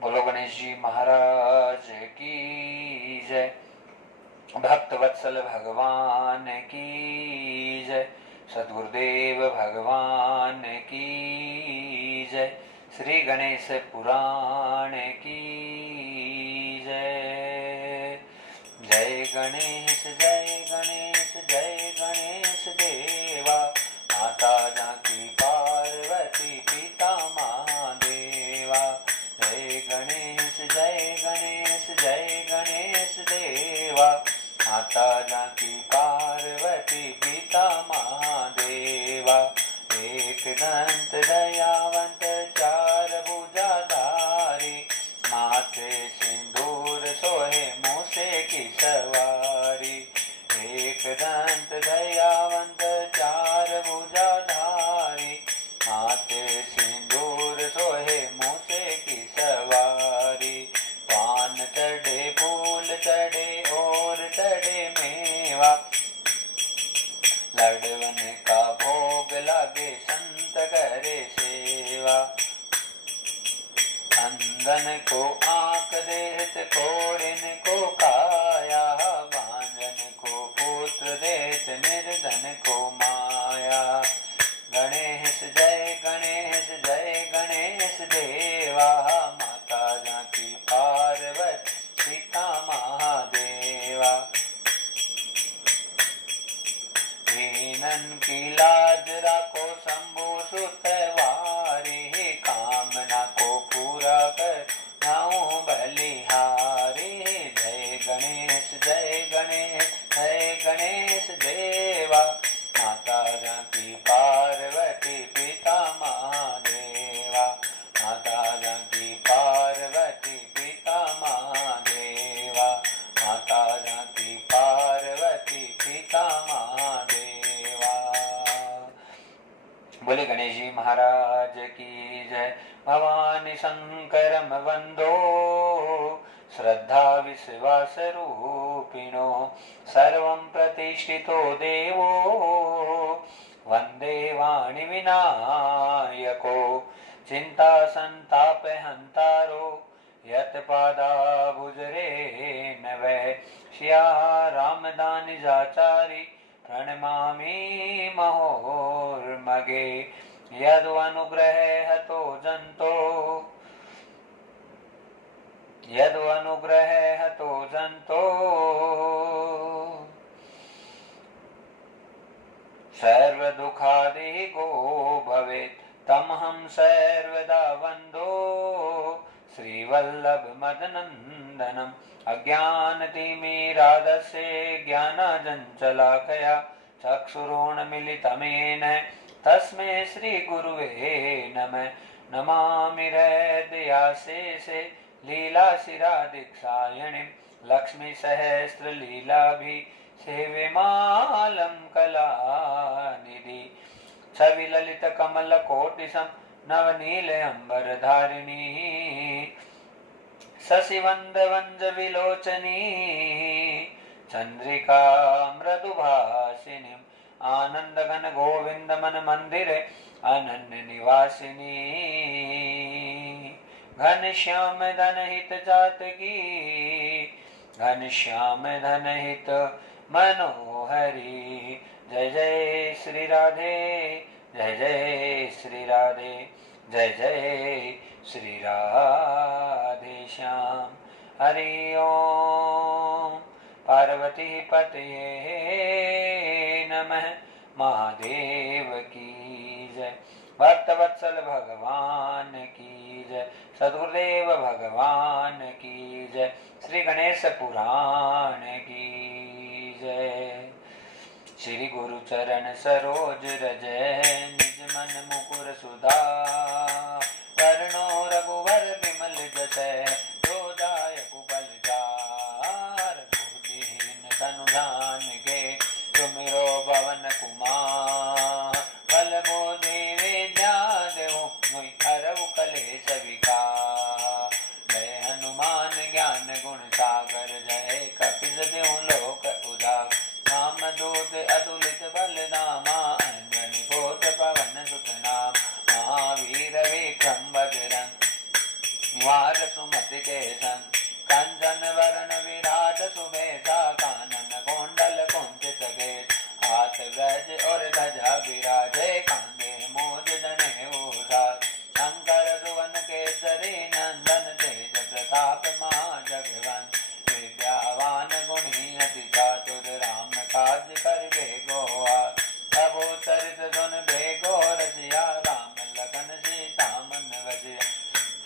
बोलो गणेश जी महाराज की जय। भक्त वत्सल भगवान की जय। सद्गुरुदेव भगवान की जय। श्री गणेश पुराण की जय। जय गणेश जय गणेश जय गणेश देवा। माता जानकी पार्वती पिता महादेवा। जय गणेश जय गणेश जय गणेश देवा। माता जानकी पार्वती पिता महादेवा। एक दंत दयावंत चार भुजाधारी। माथे सिंदूर सोहे मूसे की सवारी। एक दंत दयावंत चार भुजाधारी। माथे सिंदूर सोहे मूसे की सवारी। पान चढ़े फूल चढ़े और चढ़े मेवा। लडवन का भोग लागे संत करे सेवा। अंधन को आंख देत कोड़िन को काया। बांझन को पुत्र देत निर्धन को माया। गणेश जय गणेश देवा। माता जानकी पार्वती पिता महादेवा। दीनन की लाज राखो शंभु सुतवारी। कामना को पूरा कर नाऊ बलिहारी। जय गणेश देवा। माता जानकी पार्वती पिता महादेवा। माता जानकी पार्वती पिता महादेवा। माता जानकी पार्वती पिता महादेवा। बोले गणेश जी महाराज की जय। भवानी शंकरम वंदो श्रद्धा विश्वास रूपिणो। सर्वं प्रतिष्ठितो देवो वंदे वाणी विनायको। चिंता संताप हंतारो यत पादा भुजरे नवै। श्या रामदान जाचारी प्रणमामि महोर्मगे। यदनुग्रह हतो जंतो सर्व दुखादि गो भवेत्। तमहं सर्वदा वन्दो श्रीवल्लभ मदनन्दनम्। अज्ञानतिमिरादस्य ज्ञानाञ्जनशलाकया चक्षुरुन्मीलितमेन तस्मै श्रीगुरुवे नमः। नमामि हृदयाशेषे लीलाशिरादिक्षायणीं। लक्ष्मीसहस्रलीलाभिसेव्यमालं कलानिधि। छविललितकमलकोटिसं नवनीलाम्बरधारिणी। शशिवन्द्रवंजविलोचनी चंद्रिका मृदुभाषिनी। आनंदघन गोविंद मन मंदिरे अनन्य निवासिनी। घनश्याम धनहित जातकी घनश्याम धनहित मनोहरी। जय जय श्री राधे जय जय श्री राधे जय जय श्री राधे श्याम। हरि ओम पार्वती पतये नमः। महादेव की जय। भक्तवत्सल भगवान की जय। सद्गुरुदेव भगवान की जय। श्री गणेश पुराण की जय। श्री गुरु चरण सरोज रज निज मन मुकुर सुधार। वरणो रघुवर विमल जस जो दायकु बलजार। बुद्धिहीन तनु जानिके सुमिरो पवन कुमार। बल बुद्धि विद्या देहु मुहि हरऊ कलेश विकार। जय हनुमान ज्ञान गुण सागर जय कपीस देहु लोक उजागर। नाम दूत अतुलित बलधामा अंजनी पुत्र पवन सुत नाम। महावीर विक्रम बजरंग वार सुमति के संग कंचन वरण विराज सुबेसा कानन कुंडल कुंचित केश हाथ ब्रज और ध्वजा विराजे कांधे मूज जनेऊषा शंकर सुवन केसरी नंदन तेज प्रताप महाजगवंत विद्यावान गुणी अति चातुर राम काज करिबे गोआ प्रभु चरित सुन बेगो रसिया राम लखन सीता मन वसिया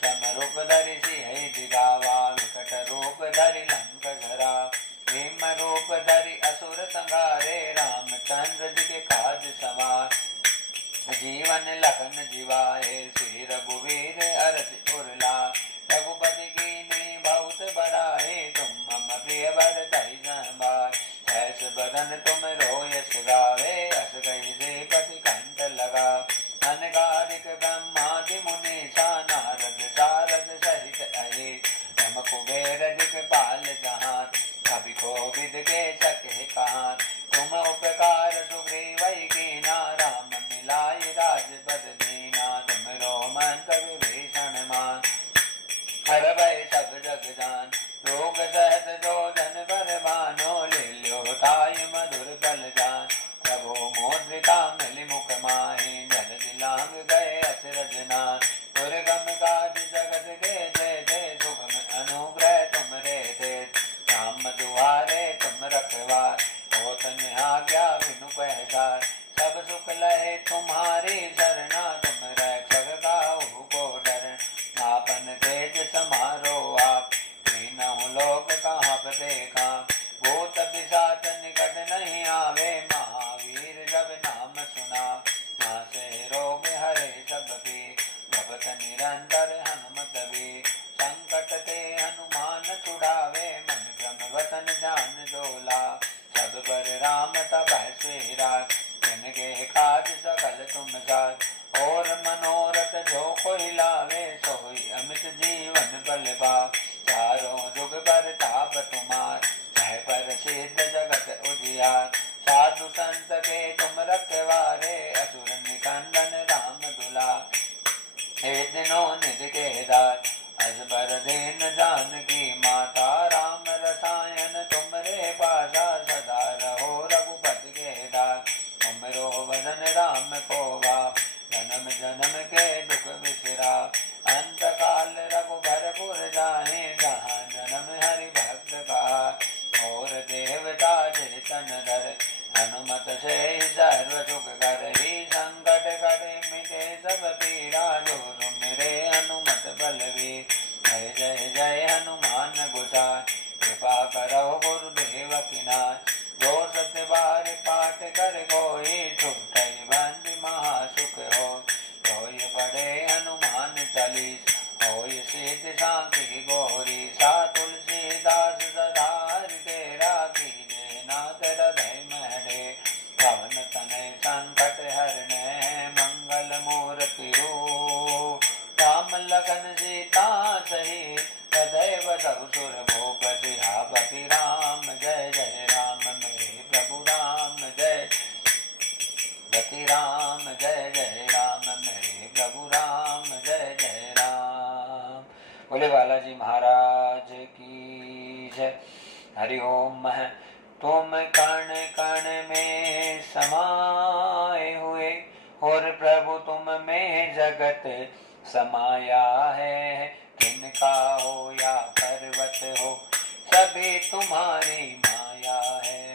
समरूप धरि सिंह दिखावा विकट रूप धरि लंक धरा भीम रूप धरि असुर संहारे रामचंद्र जी के काज सवार जीवन लखन जिवाए श्री रघुवीर अरस उरला रघुपति कीन्ही बहुत बड़ाई तुम मम प्रिय भरतहि संभाय ऐस बदन तुम रोयस गावे अस कहि श्रीपति कंठ लगा अनगारिक ब्रह्मादि मुनीसा नारद सारद सहित अहि तम कुबेर दिक्पाल जहान कवि कोविद के सके कहान तुम उपकार सुग्रीवै कीना राम मिलाइ राजपद दीना तुम रोमन विभीषण मान हर भय सब जग जान रोग सहत जो धन पर भानो ले लो ताय मधुर बल जान प्रभु मोद्रिका मिलि मुख माहि जल दिलांग गए अचरज नाथ दुर्गम काज जगत के जय जय सुगम अनुग्रह तुम रे थे राम दुआरे तुम रखवार हो तन आज्ञा बिनु पहचार सब सुख लहे तुम्हारी शरणा तुम रक्षक काहू को डर आपन तेज समारो आप तीनों लोक कहाँ देखा भूत पिशाच निकट नहीं आवे महावीर जब नाम सुना नासे रोग हरे सब भी भगत निरंतर हनुमत भी संकट ते हनुमान छुड़ावे मन क्रम वतन ध्यान डोला सब पर राम तपस्वी राज जिनके काज सकल तुम साथ और मनोरथ जो कोई लावे सोई अमित जीवन बल पाव चारों जुग पर ताप तुम्हार है पर सिद्ध जगत उजियार साधु संत के तुम रखवारे असुर निकंदन राम दुला हे दिनों निधि के दार अजबर दीन जानकी माता राम रसायन तुमरे पासा सदा रहो रघुपति के दार तुमरो वदन राम को वा जन्म जन्म के दुख बिसरा अंत काल रघुभरपुर जाहे जहाँ जन्म हरि भक्त का और देवता चेतन धर हनुमत से सर्व सुख कर ही संकट करे मिटे सब पीरा जो सुमिरे हनुमत बलवी जय जय जय हनुमान गोसाई कृपा करो गुरुदेव किनार जो सत्य बार पाठ कर कोई छूटई बंद महासुख हो होय बड़े हनुमान चालीस होय सिद्ध शांति गौरी सा तुलसीदास सदा हृदय राखी जय नाथ हृदय महडे पवन तनय संकट हरणे मंगल मूर्ति रूप राम लखन सीता सहित सदैव सब सुर भूप सिहापति राम जय जय राम मेरे प्रभु राम जय गति राम जय जय राम मेरे प्रभु राम जय जय राम। बोले बालाजी महाराज की जय। हरि ओम। तुम कण कण में समाये हुए और प्रभु तुम में जगत समाया है किनका हो या पर्वत हो सभी तुम्हारी माया है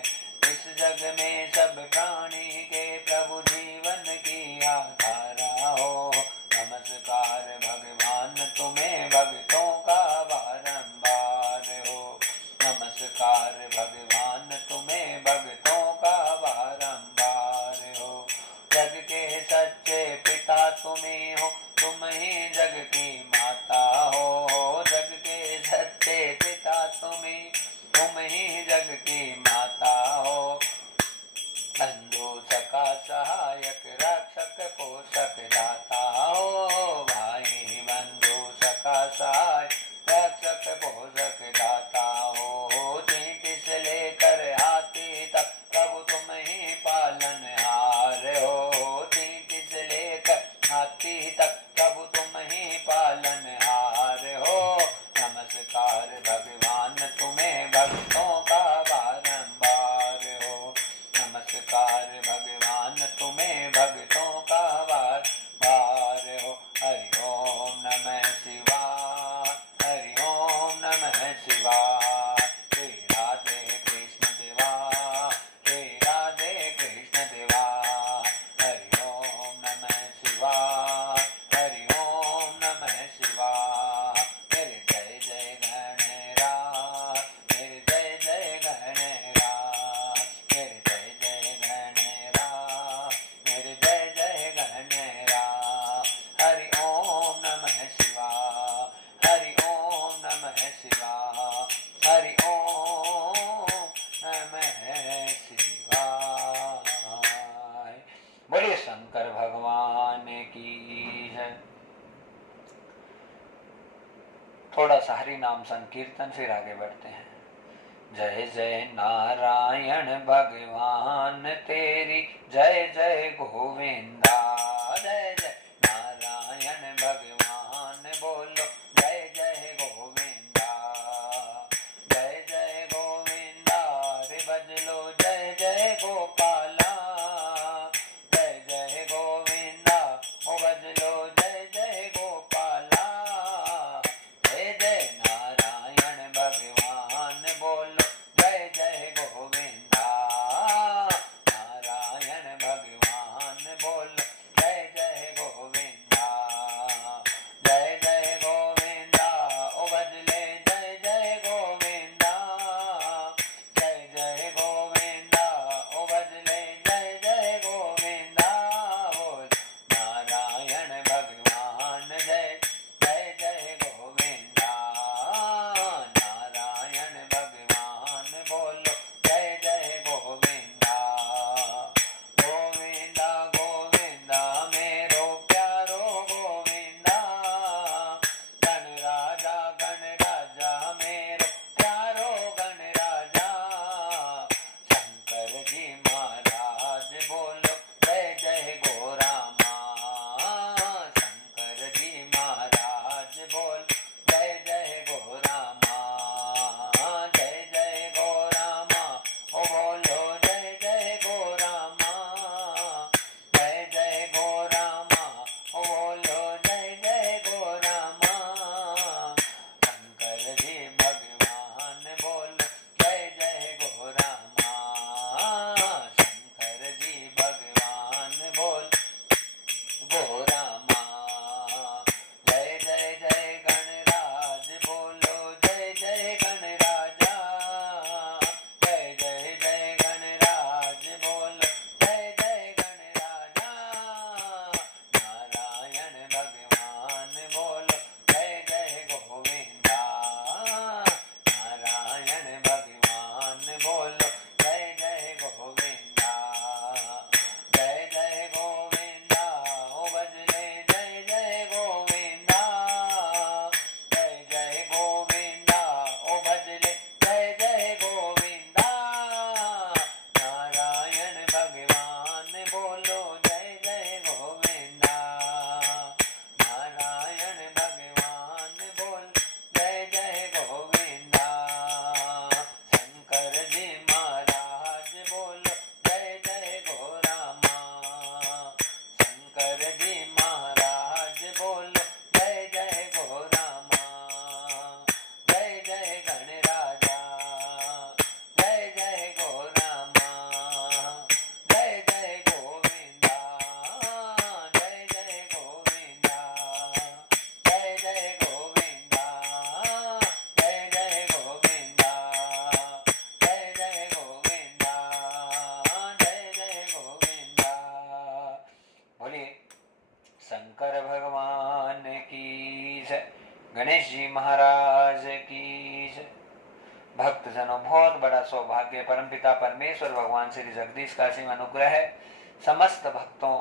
इस जग में सब प्राणी के प्रभु जीवन की आधारा हो नमस्कार भगवान तुम्हें भक्तों का बारंबार हो नमस्कार भगवान तुम्हें भक्तों का बारंबार हो जग के सच्चे पिता तुम्हें हो तुम ही जग की माता हो जग के सच्चे पिता तुम ही जग की माता हो बंधु सखा सहायक रक्षक पोषक दाता हो भाई बंधु सखा सहायक रक्षक पोषक दाता हो चींटी से लेकर हाथी तक प्रभु तुम ही पालनहार हो चींटी से लेकर हाथी तक प्रभु तुम ही पालनहार हो थोड़ा सा हरि नाम संकीर्तन, फिर आगे बढ़ते हैं। जय जय नारायण भगवान तेरी, जय जय गोविंदा। जय जय नारायण भगवान बोलो, जय जय गोविंदा। जय जय गोविंदा रे बजलो, जय जय गोपाला। जय जय गोविंदा ओ बजलो, जय जय गोपाला। जय जय नारायण भगवान बोलो, जय जय गोविंदा। नारायण भगवान बोलो, जय जय गोविंदा। जय जय गोविंदा ओ बजले, जय जय गोविंदा। जय जय गोविंदा ओ बजले, जय जय गोविंदा। बोल नारायण भगवान जय, जय जय गोविंदा। नारायण भगवान बोलो, जय जय गोविंदा। गोविंदा गोविंदा मेरो प्यारो गोविंदा। गण राजा मेरो प्यारो गण राजा। शंकर जी महाराज बोलो, जय जय गो रामा। शंकर जी महाराज बोल, जय जय गो रामा। जय जय गो रामा ओ बोलो, जय जय गो रामा। जय जय गो रामा ओ बोलो, जय जय गो रामा। शंकर जी भगवान बोलो, जय जय गो रामा। शंकर जी भगवान बोल, गो रामा। जय जय जय गणराज बोलो, जय जय गणराजा। जय जय जय गणराज बोलो, जय जय गणराजा। नारायण भगवान बोलो, जय जय गोविंदा। नारायण भगवान बोलो, जय जय गोविंदा। जय जय गोविंदा ओ बजले, जय जय गोविंदा। जय जय गोविंदा ओ बजले, जय जय गोविंदा। नारायण भगवान बोलो, जय जय गोविंदा। नारायण भगवान बोल, जय जय गोविंदा। शंकर जी महाराज बोलो, जय जय गो रामा। शंकर जी महाराज बोलो, जय जय गो रामा। जय जय गणराजा, जय जय गो रामा। जय जय गोविंदा, जय जय गोविंदा। जय जय गोविंदा, जय जय गोविंदा। जय जय गोविंदा, जय जय गोविंदा। बोलिए शंकर भगवान की जय, गणेश जी महाराज की जय। भक्तजनों, बहुत बड़ा सौभाग्य परमपिता परमेश्वर भगवान श्री जगदीश का असीम अनुग्रह है समस्त भक्तों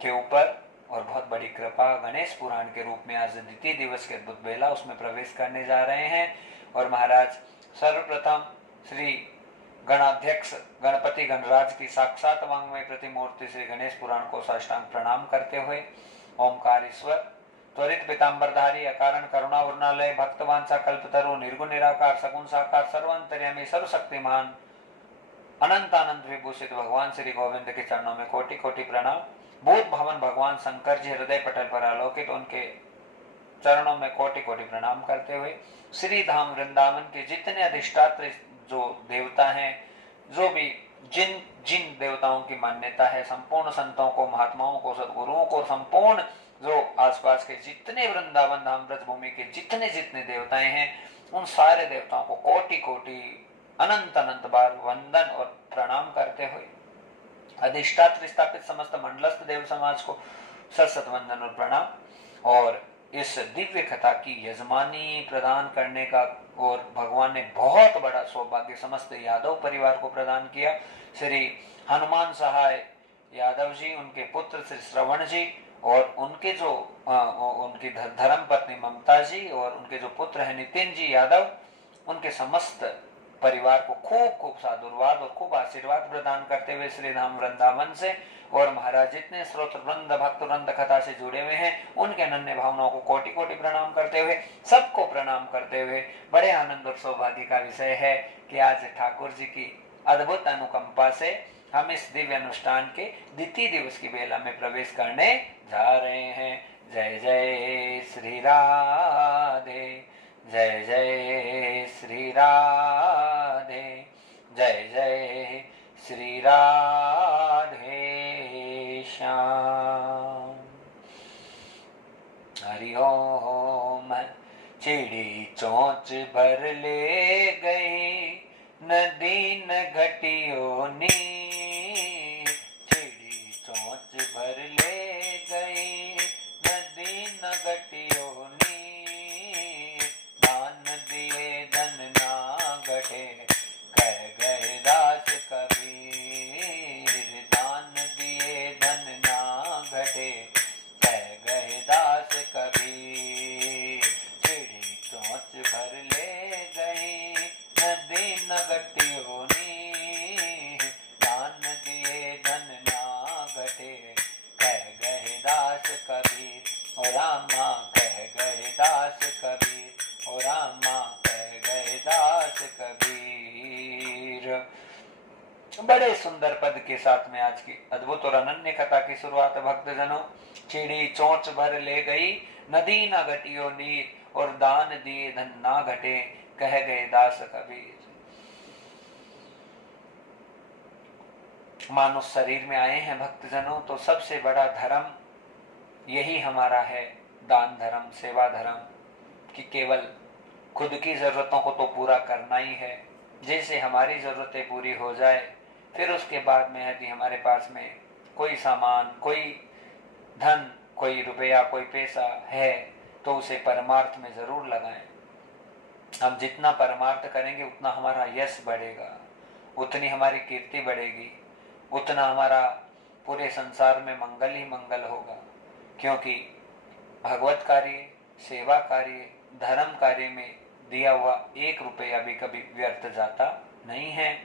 के ऊपर, और बहुत बड़ी कृपा गणेश पुराण के रूप में आज द्वितीय दिवस के अद्भुत बेला उसमें प्रवेश करने जा रहे हैं। और महाराज सर्वप्रथम श्री गणाध्यक्ष गणपति गणराज की साक्षात वांग्मय प्रतिमूर्ति श्री गणेश पुराण को साष्टांग प्रणाम करते हुए ओमकार ईश्वर त्वरित पीतांबरधारी अकारण करुणा वरुणालय भक्तवांसा कल्पतरु निर्गुण निराकार सगुण साकार सर्वांतर्यामी सर्वशक्तिमान अनंत आनंद विभूषित भगवान श्री गोविंद के चरणों में कोटि कोटि प्रणाम। भूत भवन भगवान शंकर जी हृदय पटल पर आलोकित, उनके चरणों में कोटि कोटि प्रणाम करते हुए श्री धाम वृंदावन के जितने अधिष्ठात्र जो देवता हैं, जो भी जिन जिन देवताओं की मान्यता है, संपूर्ण संतों को, महात्माओं को, सदगुरुओं को, संपूर्ण जो आसपास के जितने वृंदावन धाम ब्रज भूमि के जितने जितने देवताएं हैं, उन सारे देवताओं को कोटि कोटि अनंत अनंत बार वंदन और प्रणाम करते हुए अधिष्ठात्र स्थापित समस्त मंडलस्थ देव समाज को सत वंदन और प्रणाम। और इस दिव्य कथा की यजमानी प्रदान करने का और भगवान ने बहुत बड़ा सौभाग्य समस्त यादव परिवार को प्रदान किया। श्री हनुमान सहाय यादव जी, उनके पुत्र श्री श्रवण जी और उनके जो उनकी धर्म पत्नी ममता जी और उनके जो पुत्र हैं नितिन जी यादव, उनके समस्त परिवार को खूब खूब साधुवाद और खूब आशीर्वाद प्रदान करते हुए श्री धाम वृंदावन से, और महाराज जितने स्रोत वृंद भक्त वृंद कथा से जुड़े हुए हैं उनके अनन्य भावनाओं को कोटि कोटि प्रणाम करते हुए, सबको प्रणाम करते हुए, बड़े आनंद और सौभाग्य का विषय है कि आज ठाकुर जी की अद्भुत अनुकंपा से हम इस दिव्य अनुष्ठान के द्वितीय दिवस की बेला में प्रवेश करने जा रहे हैं। जय जय श्री राधे, जय जय श्री राधे, जय जय श्री राधे श्याम। हरि ओम। चिड़ी चोंच भर ले गई नदी न घटियों नी, चिड़ी चोंच भर ले गई नदी न घटियों नी, दान दिए धन ना घटे कह गए दास कबीर, दान दिए धन ना घटे कह गए दास कबीर, चिड़ी चोंच भर ले गई नदी न घटियों नी, दान दिए धन ना घटे कह गए दास कबीर, ओ रामा कह गए दास कबीर, ओ रामा कह गए दास कबीर। बड़े सुंदर पद के साथ में आज की अद्भुत और अनन्य कथा की शुरुआत भक्तजनों। चिड़ी चोंच भर ले गई नदी न घटियो नीर, और दान दिए धन ना घटे कह गए दास कबीर। मानो शरीर में आए हैं भक्तजनों तो सबसे बड़ा धर्म यही हमारा है, दान धर्म, सेवा धर्म, कि केवल खुद की जरूरतों को तो पूरा करना ही है। जैसे हमारी जरूरतें पूरी हो जाए फिर उसके बाद में यदि हमारे पास में कोई सामान, कोई धन, कोई रुपया, कोई पैसा है तो उसे परमार्थ में जरूर लगाएं। हम जितना परमार्थ करेंगे उतना हमारा यश बढ़ेगा, उतनी हमारी कीर्ति बढ़ेगी, उतना हमारा पूरे संसार में मंगल ही मंगल होगा। क्योंकि भगवत कार्य, सेवा कार्य, धर्म कार्य में दिया हुआ 1 रुपया भी कभी व्यर्थ जाता नहीं है।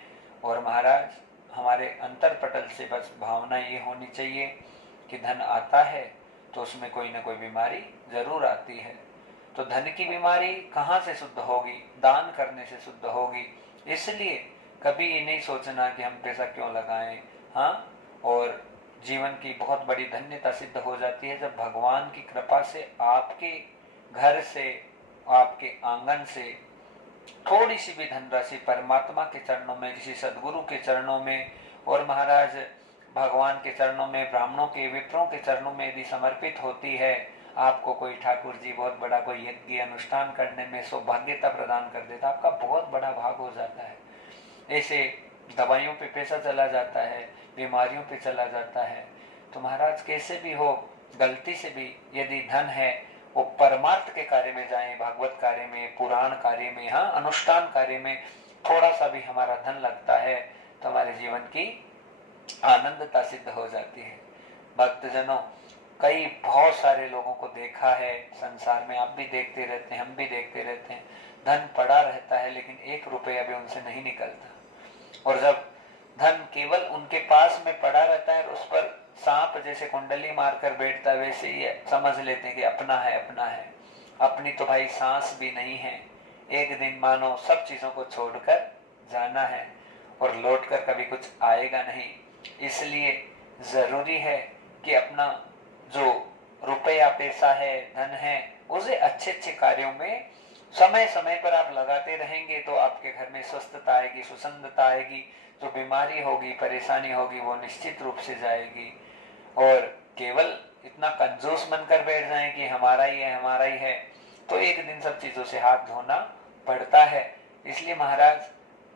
और महाराज हमारे अंतर पटल से बस भावना ये होनी चाहिए कि धन आता है तो उसमें कोई ना कोई बीमारी जरूर आती है। तो धन की बीमारी कहाँ से शुद्ध होगी? दान करने से शुद्ध होगी। इसलिए कभी ये नहीं सोचना कि हम पैसा क्यों लगाएं। हाँ, और जीवन की बहुत बड़ी धन्यता सिद्ध हो जाती है जब भगवान की कृपा से आपके घर से, आपके आंगन से थोड़ी सी भी धनराशि परमात्मा के चरणों में, किसी सदगुरु के चरणों में, और महाराज भगवान के चरणों में, ब्राह्मणों के, विप्रों के चरणों में यदि समर्पित होती है, आपको कोई ठाकुर जी बहुत बड़ा कोई यज्ञ अनुष्ठान करने में सौभाग्यता प्रदान कर देता, आपका बहुत बड़ा भाग हो जाता है। ऐसे दवाइयों पे पैसा चला जाता है, बीमारियों पे चला जाता है। तो महाराज कैसे भी हो, गलती से भी यदि धन है वो परमार्थ के कार्य में जाए, भागवत कार्य में, पुराण कार्य में, हाँ अनुष्ठान कार्य में थोड़ा सा भी हमारा धन लगता है तो हमारे जीवन की आनंदता सिद्ध हो जाती है। भक्तजनों, कई बहुत सारे लोगों को देखा है संसार में, आप भी देखते रहते हैं, हम भी देखते रहते हैं, धन पड़ा रहता है लेकिन 1 रुपया भी उनसे नहीं निकलता। और जब धन केवल उनके पास में पड़ा रहता है और उस पर सांप जैसे कुंडली मारकर बैठता है, वैसे ही समझ लेते हैं कि अपना है, अपना है। अपनी तो भाई सांस भी नहीं है। एक दिन मानो सब चीजों को छोड़कर जाना है और लौटकर कभी कुछ आएगा नहीं। इसलिए जरूरी है कि अपना जो रुपया, पैसा है, धन है, उसे अच्छे अच्छे कार्यों में समय समय पर आप लगाते रहेंगे तो आपके घर में स्वस्थता आएगी, सुसंधता आएगी। जो बीमारी होगी, परेशानी होगी, वो निश्चित रूप से जाएगी। और केवल इतना कंजूस बनकर बैठ जाए कि हमारा ही है, हमारा ही है, तो एक दिन सब चीजों से हाथ धोना पड़ता है। इसलिए महाराज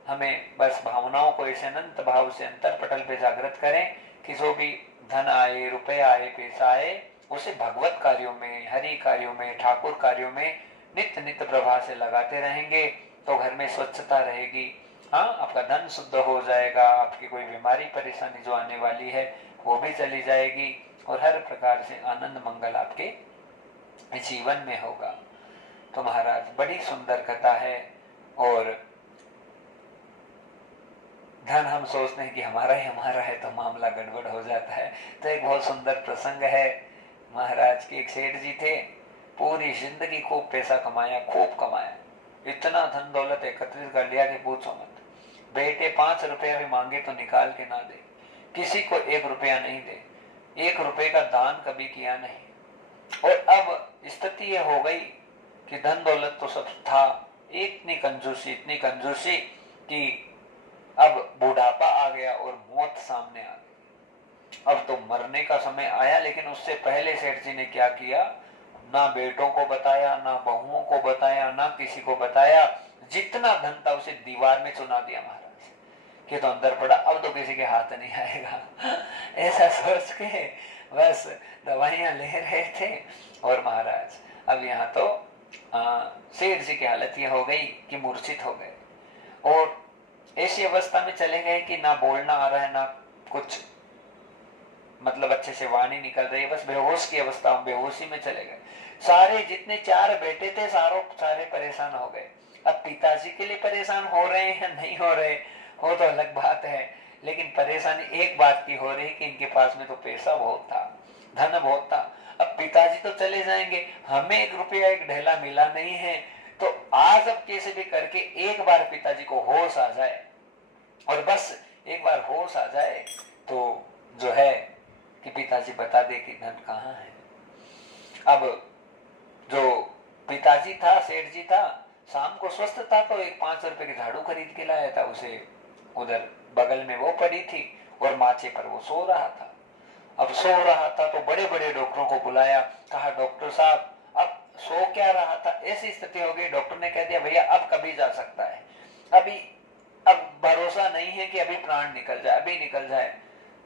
हमें बस भावनाओं को ऐसे अनंत भाव से अंतर पटल पे जागृत करें कि जो भी धन आए, रुपया आए, पैसा आए, उसे भगवत कार्यों में, हरि कार्यों में, ठाकुर कार्यों में नित्य नित्य प्रभा से लगाते रहेंगे तो घर में स्वच्छता रहेगी। हाँ, आपका धन शुद्ध हो जाएगा, आपकी कोई बीमारी परेशानी जो आने वाली है वो भी चली जाएगी, और हर प्रकार से आनंद मंगल आपके जीवन में होगा। तो महाराज बड़ी सुंदर कथा है। और धन हम सोचते हैं कि हमारा है तो मामला गड़बड़ हो जाता है। तो एक बहुत सुंदर प्रसंग है महाराज के। एक सेठ जी थे, पूरी जिंदगी खूब पैसा कमाया, खूब कमाया, इतना धन दौलत एकत्रित कर लिया कि पूछो मत। बेटे 5 रुपया भी मांगे तो निकाल के ना दे, किसी को 1 रुपया नहीं दे, 1 रुपये का दान कभी किया नहीं। और अब स्थिति ये हो गई कि धन दौलत तो सब था, इतनी कंजूसी कि अब बुढ़ापा आ गया और मौत सामने आ गई। अब तो मरने का समय आया, लेकिन उससे पहले सेठ जी ने क्या किया, ना बेटों को बताया, ना बहुओं को बताया, ना किसी को बताया। जितना धन था उसे दीवार में चुना दिया महाराज कि तो अंदर पड़ा, अब तो किसी के हाथ नहीं आएगा। ऐसा सोच के बस दवाइयां ले रहे थे। और महाराज अब यहाँ तो सेठ जी की हालत ये हो गई कि मूर्छित हो गए और ऐसी अवस्था में चले गए कि ना बोलना आ रहा है, ना कुछ मतलब अच्छे से वाणी निकल रही है, बस बेहोश की अवस्था, बेहोशी में चले गए। सारे जितने 4 बेटे थे सारे परेशान हो गए। अब पिताजी के लिए परेशान हो रहे हैं नहीं हो रहे हो तो अलग बात है, लेकिन परेशानी एक बात की हो रही कि इनके पास में तो पैसा बहुत था, धन बहुत था। अब पिताजी तो चले जाएंगे, हमें 1 रुपया 1 ढेला मिला नहीं है। तो आज अब कैसे भी करके एक बार पिताजी को होश आ जाए, और बस एक बार होश आ जाए तो जो है कि पिताजी बता दे कि धन कहाँ है। अब जो पिताजी था, सेठ जी था, शाम को स्वस्थ था तो एक 5 रुपए की झाड़ू खरीद के लाया था, उसे उधर बगल में वो पड़ी थी और माचे पर वो सो रहा था। अब सो रहा था तो बड़े बड़े डॉक्टरों को बुलाया, कहा डॉक्टर साहब अब सो क्या रहा था, ऐसी स्थिति हो गई। डॉक्टर ने कह दिया भैया अब कभी जा सकता है, अभी अब भरोसा नहीं है कि अभी प्राण निकल जाए, अभी निकल जाए।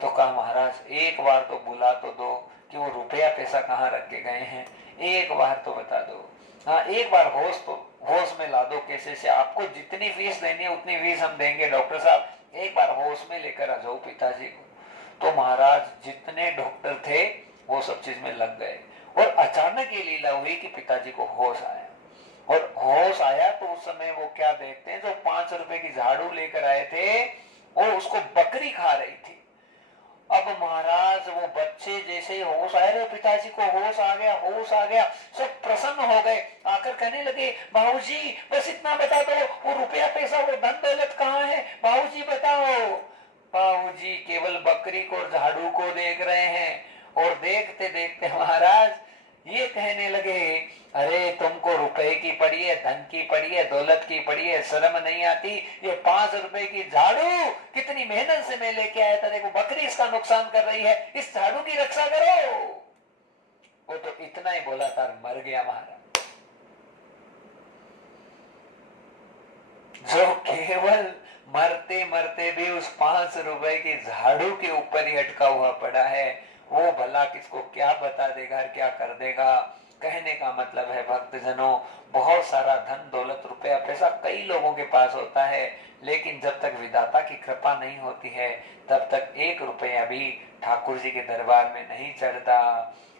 तो कहा महाराज एक बार तो बुला तो दो कि वो रुपया पैसा कहाँ रख के गए हैं, एक बार तो बता दो। हाँ एक बार होश में ला दो, कैसे से आपको जितनी फीस देनी है उतनी फीस हम देंगे डॉक्टर साहब, एक बार होश में लेकर आ जाओ पिताजी को। तो महाराज जितने डॉक्टर थे वो सब चीज में लग गए और अचानक ये लीला हुई कि पिताजी को होश आया। और होश आया तो उस समय वो क्या देखते हैं, जो 5 रुपए की झाड़ू लेकर आए थे वो उसको बकरी खा रही थी। अब महाराज वो बच्चे जैसे ही होश आए रहे, पिताजी को होश आ गया, सब प्रसन्न हो गए, आकर कहने लगे बाबूजी बस इतना बता दो, वो रुपया पैसा वो धन दौलत कहाँ है, बाबूजी बताओ। बाबूजी केवल बकरी को झाड़ू को देख रहे हैं और देखते देखते महाराज ये कहने लगे अरे तुमको रुपए की पड़ी है, धन की पड़ी है, दौलत की पड़ी है, शर्म नहीं आती, ये 5 रुपए की झाड़ू कितनी मेहनत से मैं लेके आया था, देखो बकरी इसका नुकसान कर रही है, इस झाड़ू की रक्षा करो। वो तो इतना ही बोला था, मर गया महाराज। जो केवल मरते मरते भी उस 5 रुपए की झाड़ू के ऊपर ही अटका हुआ पड़ा है, वो भला किसको क्या बता देगा, क्या कर देगा। कहने का मतलब है भक्तजनों, बहुत सारा धन दौलत रुपया पैसा कई लोगों के पास होता है, लेकिन जब तक विधाता की कृपा नहीं होती है तब तक 1 रुपया भी ठाकुर जी के दरबार में नहीं चढ़ता।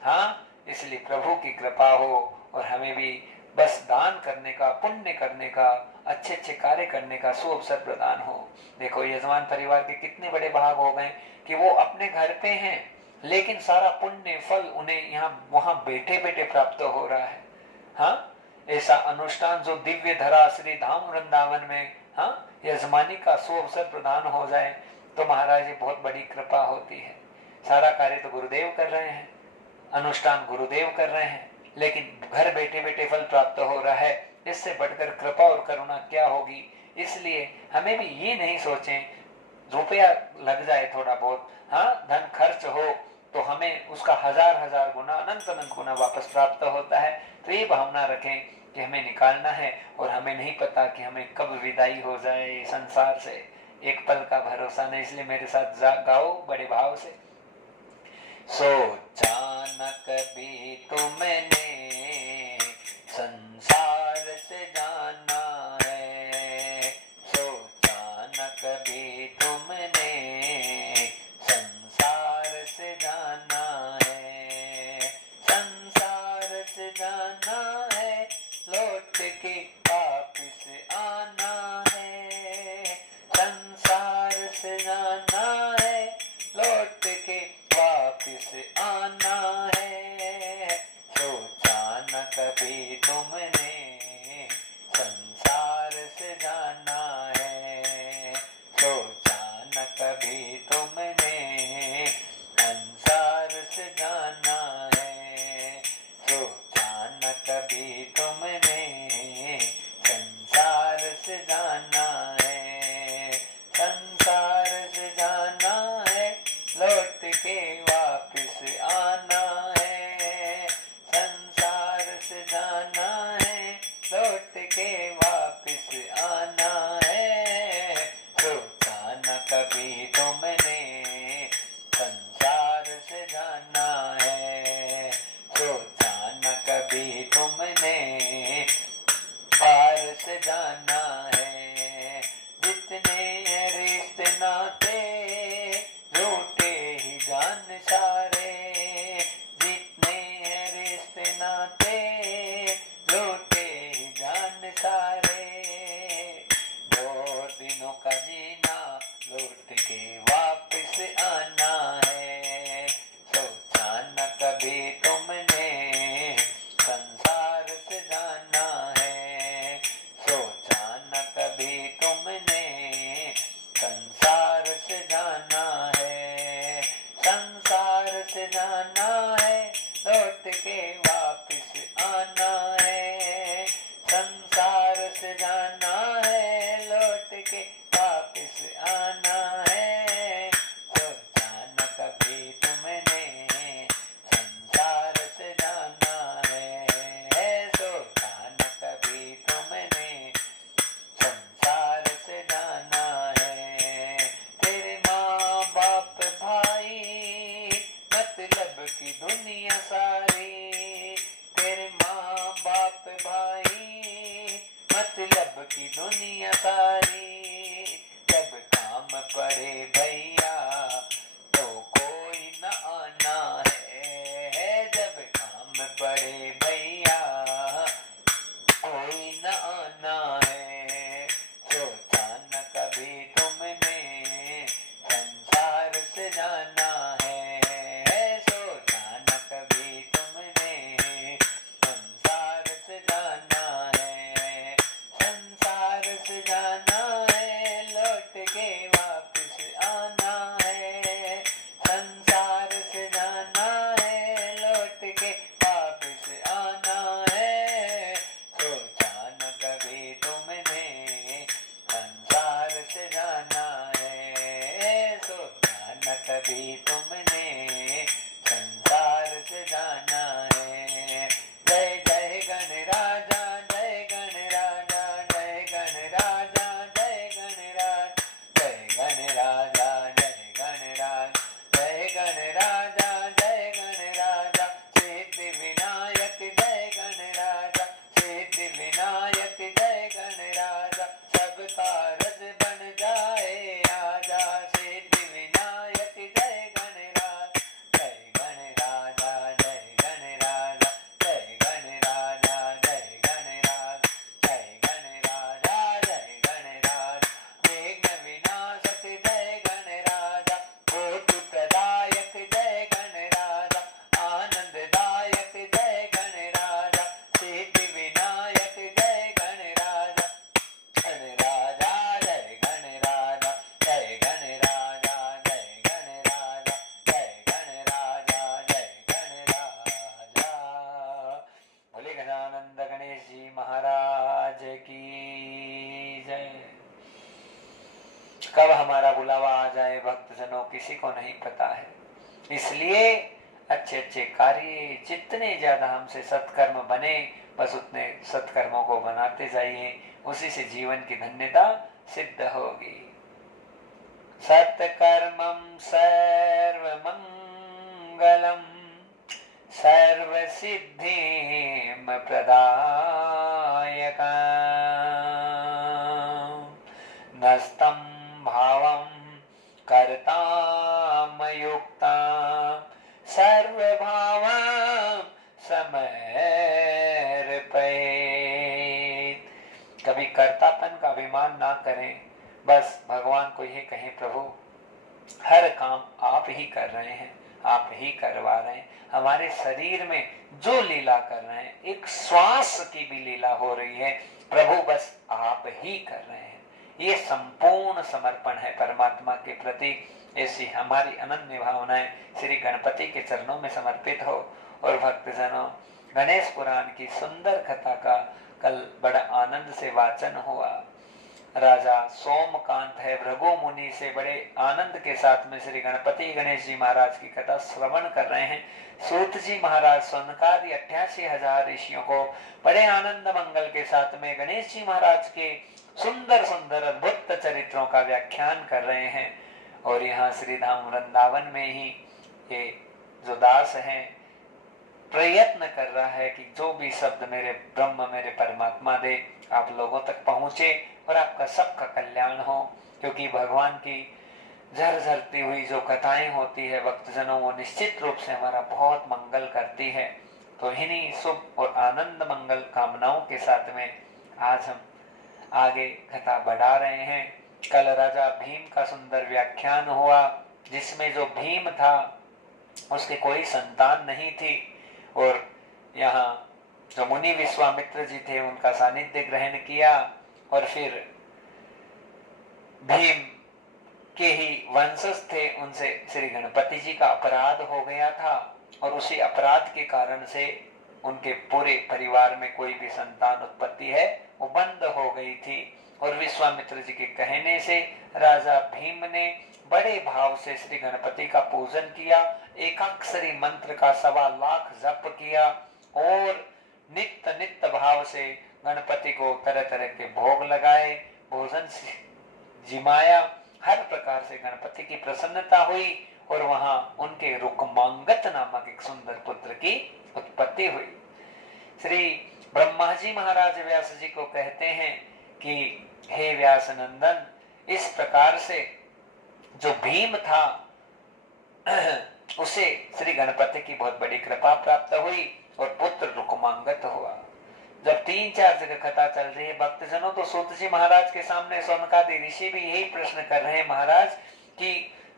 हाँ इसलिए प्रभु की कृपा हो और हमें भी बस दान करने का, पुण्य करने का, अच्छे अच्छे कार्य करने का सुअवसर प्रदान हो। देखो यजमान परिवार के कितने बड़े भाग हो गए कि वो अपने घर पे हैं लेकिन सारा पुण्य फल उन्हें यहाँ वहां बैठे बैठे प्राप्त हो रहा है। हाँ ऐसा अनुष्ठान जो दिव्य धरा श्री धाम वृंदावन में हाँ यजमानी का सुअवसर प्रदान हो जाए तो महाराज ये बहुत बड़ी कृपा होती है। सारा कार्य तो गुरुदेव कर रहे हैं, अनुष्ठान गुरुदेव कर रहे हैं, लेकिन घर बैठे बैठे फल प्राप्त हो रहा है, इससे बढ़कर कृपा और करुणा क्या होगी। इसलिए हमें भी ये नहीं सोचें रुपया लग जाए थोड़ा बहुत, हाँ धन खर्च हो तो हमें उसका 1000 गुना अनंत अनंत गुना वापस प्राप्त होता है। तो ये भावना रखें कि हमें निकालना है और हमें नहीं पता कि हमें कब विदाई हो जाए संसार से, एक पल का भरोसा नहीं। इसलिए मेरे साथ गाओ बड़े भाव से। सोचा न कभी तुमने संसार से जाना है, सोचा न कभी तुमने संसार से जाना है, तुमने संसार से जाना है, सोचा न कभी तुमने संसार से जाना है, सोचा न कभी तुमने संसार से जाना है, संसार से जाना है, लौट के वापिस आना है, संसार से जाना है, लौट के वापिस आना है, सोचा न कभी तुमने संसार से जाना है, सोचा न कभी तुमने पार से जाना है, जितने रिश्ते नाते रूठे ही जान सारे, जितने रिश्ते नाते रूठे ही जान सारे, 2 दिनों का जीना लौट के वापस आना है, सोचा न कभी तुमने संसार से जाना है, सोचा न कभी तुमने संसार से जाना है, संसार से जाना है, लौट के वापिस आना है, संसार से जाना है, लौट के वापिस आना है, सोचा न कभी तुमने संसार से जाना है, सोचा न कभी तुमने संसार से जाना है, तेरे माँ बाप भाई मतलब की दुनिया सारी, तेरे माँ बाप भाई मतलब की दुनिया सारी, जब काम पड़े भैया तो कोई न आना है, जब काम पड़े भैया कोई न आना है, सोचा न कभी तुमने संसार से जाना है, सोचा न कभी तुमने संसार से जाना है, संसार से जाना है, लौट के वापिस आना है, संसार से जाना है, लौट के वापिस आना है, सोचा न कभी तुमने संसार से जाना है, सोचा न कभी तुमने संसार से जाना है, जय जय गणराजा, जय गणराजा, जय गणराजा, जय गणराज, जय गणराजा, जय गणराज, जय गणराजा, जय गणराजा, सिद्धि विनायक जय गणराजा, सिद्धि विनायक जय गणराजा, सब कारज बन जाए आजा, सिद्धि विनायक जय गणराज, जय गणराजा, जय गणराजा, जय गणराजा, जय गणराज, जय गणराजा, जय गणराज, विघ्न विनाशक जय गणराजा, कोटि प्रदायक जय गणराजा, आनंददायक जय गणराजा, सिद्धि विनायक जय गणराजा, गणराजा जय गणराजा, जय गणराजा, जय गणराजा, जय गणराजा, जय गणराजा। बोले गजानंद गणेश जी महाराज की जय। कब हमारा बुलावा आ जाए भक्तजनों किसी को नहीं पता है, इसलिए अच्छे अच्छे कार्य जितने ज्यादा हमसे सत्कर्म बने बस उतने सत्कर्मों को बनाते जाइए, उसी से जीवन की धन्यता सिद्ध होगी। सत्कर्मं सर्वमंगलम सर्वसिद्धिं प्रदायकम्, नस्तं भावं कर्तामयुक्ता सर्वभावं समर्पयेत्। कभी कर्तापन का अभिमान ना करें, बस भगवान को ये कहें प्रभु हर काम आप ही कर रहे हैं, आप ही करवा रहे हैं। हमारे शरीर में जो लीला कर रहे हैं, एक श्वास की भी लीला हो रही है, प्रभु बस आप ही कर रहे हैं। ये संपूर्ण समर्पण है परमात्मा के प्रति। ऐसी हमारी अनन्य भावनाएं श्री गणपति के चरणों में समर्पित हो। और भक्तजनों, गणेश पुराण की सुंदर कथा का कल बड़ा आनंद से वाचन हुआ। राजा सोमकांत है, भृगु मुनि से बड़े आनंद के साथ में श्री गणपति गणेश जी महाराज की कथा श्रवण कर रहे हैं। सूत जी महाराज सनकादि 88,000 ऋषियों को बड़े आनंद मंगल के साथ में गणेश जी महाराज के सुंदर सुंदर अद्भुत चरित्रों का व्याख्यान कर रहे हैं। और यहाँ श्री धाम वृंदावन में ही ये जो दास है प्रयत्न कर रहा है कि जो भी शब्द मेरे ब्रह्म मेरे परमात्मा दे आप लोगों तक पहुंचे और आपका सबका कल्याण हो। क्योंकि भगवान की झरझरती हुई जो कथाएं होती है भक्तजनों, वो निश्चित रूप से हमारा बहुत मंगल करती है। तो इन्हीं शुभ और आनंद मंगल कामनाओं के साथ में आज हम आगे कथा बढ़ा रहे हैं। कल राजा भीम का सुंदर व्याख्यान हुआ, जिसमें जो भीम था उसके कोई संतान नहीं थी, और यहाँ जो मुनि विश्वामित्र जी थे उनका सानिध्य ग्रहण किया, और फिर भीम के ही वंशज थे उनसे श्री गणपति जी का अपराध हो गया था, और उसी अपराध के कारण से उनके पूरे परिवार में कोई भी संतान उत्पत्ति है वो बंद हो गई थी। और विश्वामित्र जी के कहने से राजा भीम ने बड़े भाव से श्री गणपति का पूजन किया, एकाक्षरी मंत्र का 1.25 लाख जप किया, और नित्य नित्य भाव से गणपति को तरह तरह के भोग लगाए, भोजन जिमाया, हर प्रकार से गणपति की प्रसन्नता हुई, और वहां उनके रुक्मांगत नामक एक सुंदर पुत्र की उत्पत्ति हुई। श्री ब्रह्मा जी महाराज व्यास जी को कहते हैं कि हे व्यास नंदन, इस प्रकार से जो भीम था उसे श्री गणपति की बहुत बड़ी कृपा प्राप्त हुई और पुत्र रुक्मांगत हुआ। जब 3-4 जगह कथा चल रही है भक्तजनों, तो सूत जी महाराज के सामने सौनकादि ऋषि भी यही प्रश्न कर रहे हैं महाराज कि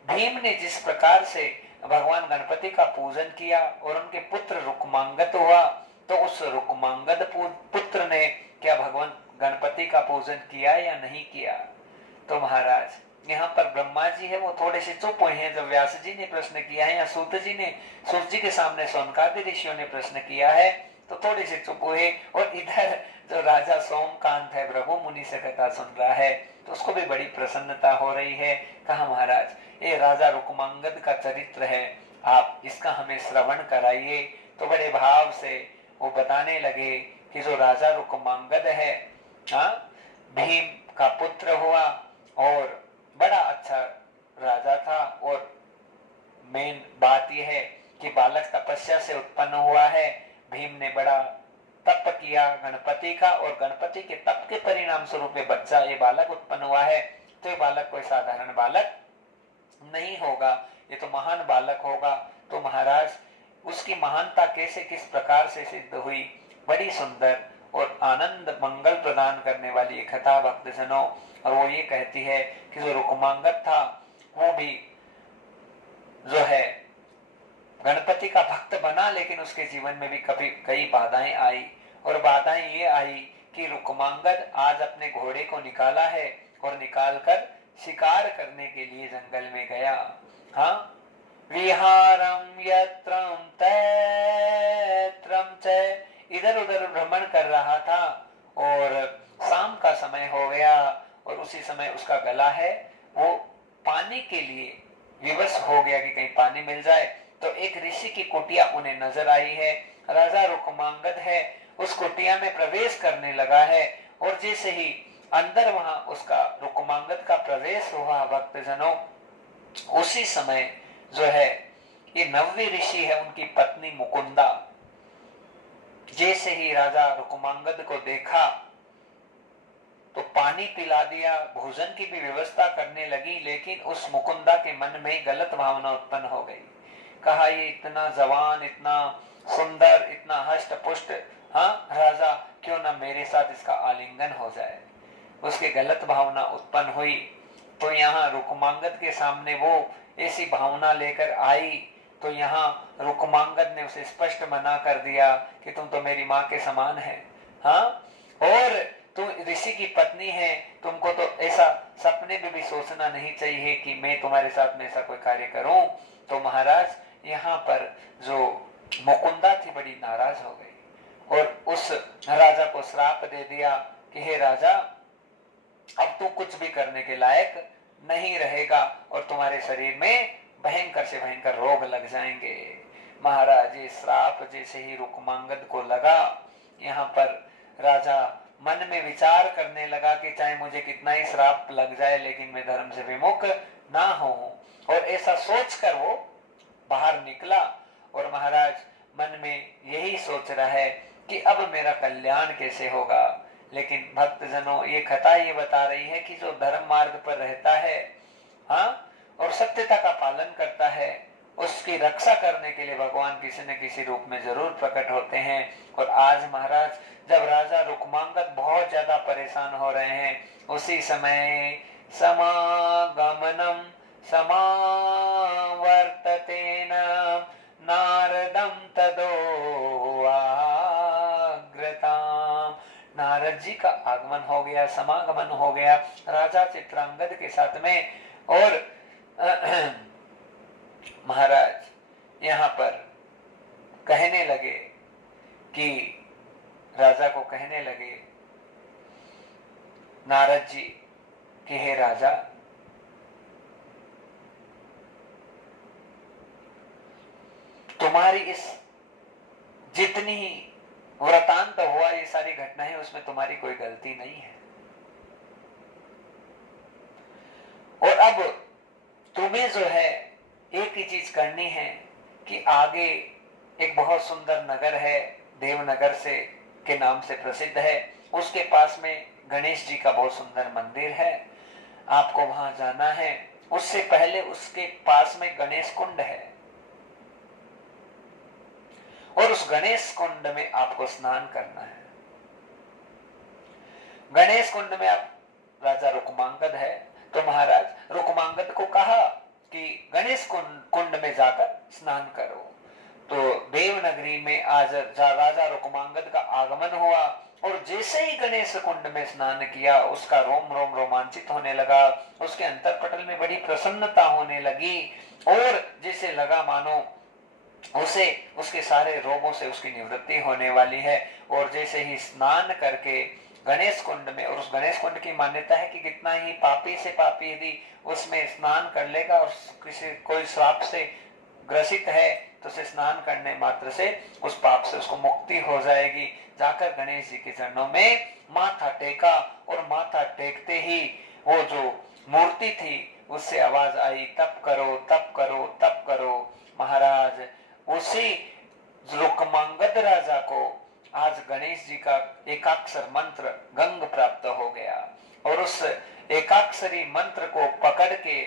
भीम ने जिस प्रकार से भगवान गणपति का पूजन किया और उनके पुत्र रुक्मांगत हुआ, तो उस रुक्मांगद पुत्र ने क्या भगवान गणपति का पूजन किया या नहीं किया? तो महाराज यहाँ पर ब्रह्मा जी है वो थोड़े से चुप हुए हैं जब व्यास जी ने प्रश्न किया है, या सूत जी के सामने सौनकादि ऋषियों ने प्रश्न किया है तो थोड़े से चुप हुए। और इधर जो राजा सोमकांत है भृगु मुनि से कथा सुन रहा है तो उसको भी बड़ी प्रसन्नता हो रही है। कहा महाराज ये राजा रुक्मांगद का चरित्र है, आप इसका हमें श्रवण कराइए। तो बड़े भाव से वो बताने लगे कि जो राजा रुक्मांगद है भीम का पुत्र हुआ और बड़ा अच्छा राजा था, और मेन बात यह है कि बालक तपस्या से उत्पन्न हुआ है। भीम ने बड़ा तप किया गणपति का, और गणपति के तप के परिणाम स्वरूप बच्चा ये बालक उत्पन्न हुआ है। तो ये बालक कोई साधारण बालक नहीं होगा, ये तो महान बालक होगा। तो महाराज उसकी महानता कैसे किस प्रकार से सिद्ध हुई, बड़ी सुंदर और आनंद मंगल प्रदान करने वाली एक कथा भक्तजनों। और वो ये कहती है कि जो रुक्मांगद था वो भी जो है गणपति का भक्त बना, लेकिन उसके जीवन में भी कभी कई बाधाएं आई, और बाधाएं ये आई कि रुक्मांगद आज अपने घोड़े को निकाला है और निकालकर शिकार करने के लिए जंगल में गया। हाँ, विहारम यत्रम तैत्रम च, इधर उधर भ्रमण कर रहा था, और शाम का समय हो गया, और उसी समय उसका गला है वो पानी के लिए विवश हो गया कि कहीं पानी मिल जाए। तो एक ऋषि की कुटिया उन्हें नजर आई है, राजा रुक्मांगद है उस कुटिया में प्रवेश करने लगा है, और जैसे ही अंदर वहां उसका रुक्मांगद का प्रवेश हुआ भक्तजनों, उसी समय जो है ये नव्य ऋषि है उनकी पत्नी मुकुंदा, जैसे ही राजा रुक्मांगद को देखा तो पानी पिला दिया, भोजन की भी व्यवस्था करने लगी, लेकिन उस मुकुंदा के मन में गलत भावना उत्पन्न हो गई। कहा ये इतना जवान, इतना सुंदर, इतना हष्ट पुष्ट राजा, क्यों ना मेरे साथ इसका आलिंगन हो जाए। उसके गलत भावना उत्पन्न हुई। तो यहाँ रुक्मांगद के सामने वो ऐसी भावना लेकर आई तो यहाँ रुक्मांगद ने उसे स्पष्ट मना कर दिया कि तुम तो मेरी माँ के समान है, हाँ, और तुम ऋषि की पत्नी है, तुमको तो ऐसा सपने में भी सोचना नहीं चाहिए कि मैं तुम्हारे साथ में ऐसा कोई कार्य करूं। तो महाराज यहाँ पर जो मुकुंदा थी बड़ी नाराज हो गई और उस राजा को श्राप दे दिया कि हे राजा, अब तू कुछ भी करने के लायक नहीं रहेगा और तुम्हारे शरीर में भयंकर से भयंकर रोग लग जाएंगे। महाराज ये श्राप जैसे ही रुक्मांगद को लगा, यहाँ पर राजा मन में विचार करने लगा कि चाहे मुझे कितना ही श्राप लग जाए लेकिन मैं धर्म से विमुख ना हो, और ऐसा सोचकर वो बाहर निकला। और महाराज मन में यही सोच रहा है कि अब मेरा कल्याण कैसे होगा। लेकिन भक्तजनों, ये कथा ये बता रही है कि जो धर्म मार्ग पर रहता है, हाँ, और सत्यता का पालन करता है, उसकी रक्षा करने के लिए भगवान किसी न किसी रूप में जरूर प्रकट होते हैं। और आज महाराज जब राजा रुक्मांगद बहुत ज्यादा परेशान हो रहे हैं, उसी समय समागमनम समावर्ततेन नारदम तदो आग्रताम। नारद जी का आगमन हो गया, समागमन हो गया राजा चित्रांगद के साथ में। और महाराज यहाँ पर कहने लगे कि राजा को कहने लगे नारद जी कि हे राजा, तुम्हारी इस जितनी वृतांत हुआ ये सारी घटनाएं, उसमें तुम्हारी कोई गलती नहीं है। और अब तुम्हें जो है एक ही चीज करनी है कि आगे एक बहुत सुंदर नगर है, देवनगर से के नाम से प्रसिद्ध है, उसके पास में गणेश जी का बहुत सुंदर मंदिर है, आपको वहां जाना है। उससे पहले उसके पास में गणेश कुंड है और उस गणेश कुंड में आपको स्नान करना है। गणेश कुंड में आप, राजा रुक्मांगद है तो महाराज रुक्मांगद को कहा कि गणेश कुंड में जाकर स्नान करो। तो देवनगरी में आज राजा रुक्मांगद का आगमन हुआ और जैसे ही गणेश कुंड में स्नान किया, उसका रोम रोम रोमांचित होने लगा, उसके अंतरपटल में बड़ी प्रसन्नता होने लगी और जैसे लगा मानो उसे उसके सारे रोगों से उसकी निवृत्ति होने वाली है। और जैसे ही स्नान करके गणेश कुंड में, और उस गणेश कुंड की मान्यता है कि कितना ही पापी से पापी यदि उसमें स्नान कर लेगा और किसी कोई श्राप से ग्रसित है तो उसे स्नान करने मात्र से उस पाप से उसको मुक्ति हो जाएगी। जाकर गणेश जी के चरणों में माथा टेका और माथा टेकते ही वो जो मूर्ति थी उससे आवाज आई, तप करो तप करो तप करो। महाराज उसी रुक्मांगद राजा को आज गणेश जी का एकाक्षर मंत्र गंग प्राप्त हो गया और उस एकाक्षरी मंत्र को पकड़ के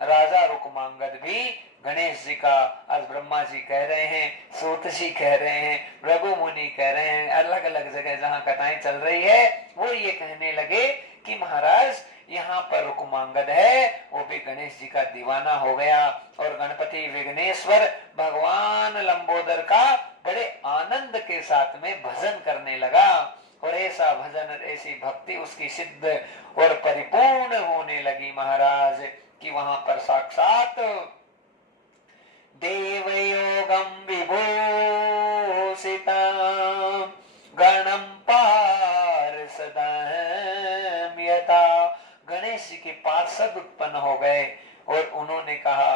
राजा रुक्मांगद भी गणेश जी का, आज ब्रह्मा जी कह रहे हैं, सूत जी कह रहे हैं, रघु मुनि कह रहे हैं, अलग अलग जगह जहां कथाएं चल रही है वो ये कहने लगे कि महाराज यहाँ पर रुक्मांगद है वो भी गणेश जी का दीवाना हो गया और गणपति विघ्नेश्वर भगवान लंबोदर का बड़े आनंद के साथ में भजन करने लगा। और ऐसा भजन, ऐसी भक्ति उसकी सिद्ध और परिपूर्ण होने लगी महाराज कि वहां पर साक्षात देवयोगम विभूषितम गणम पार्षदम यथा, गणेश जी के पार्षद उत्पन्न हो गए और उन्होंने कहा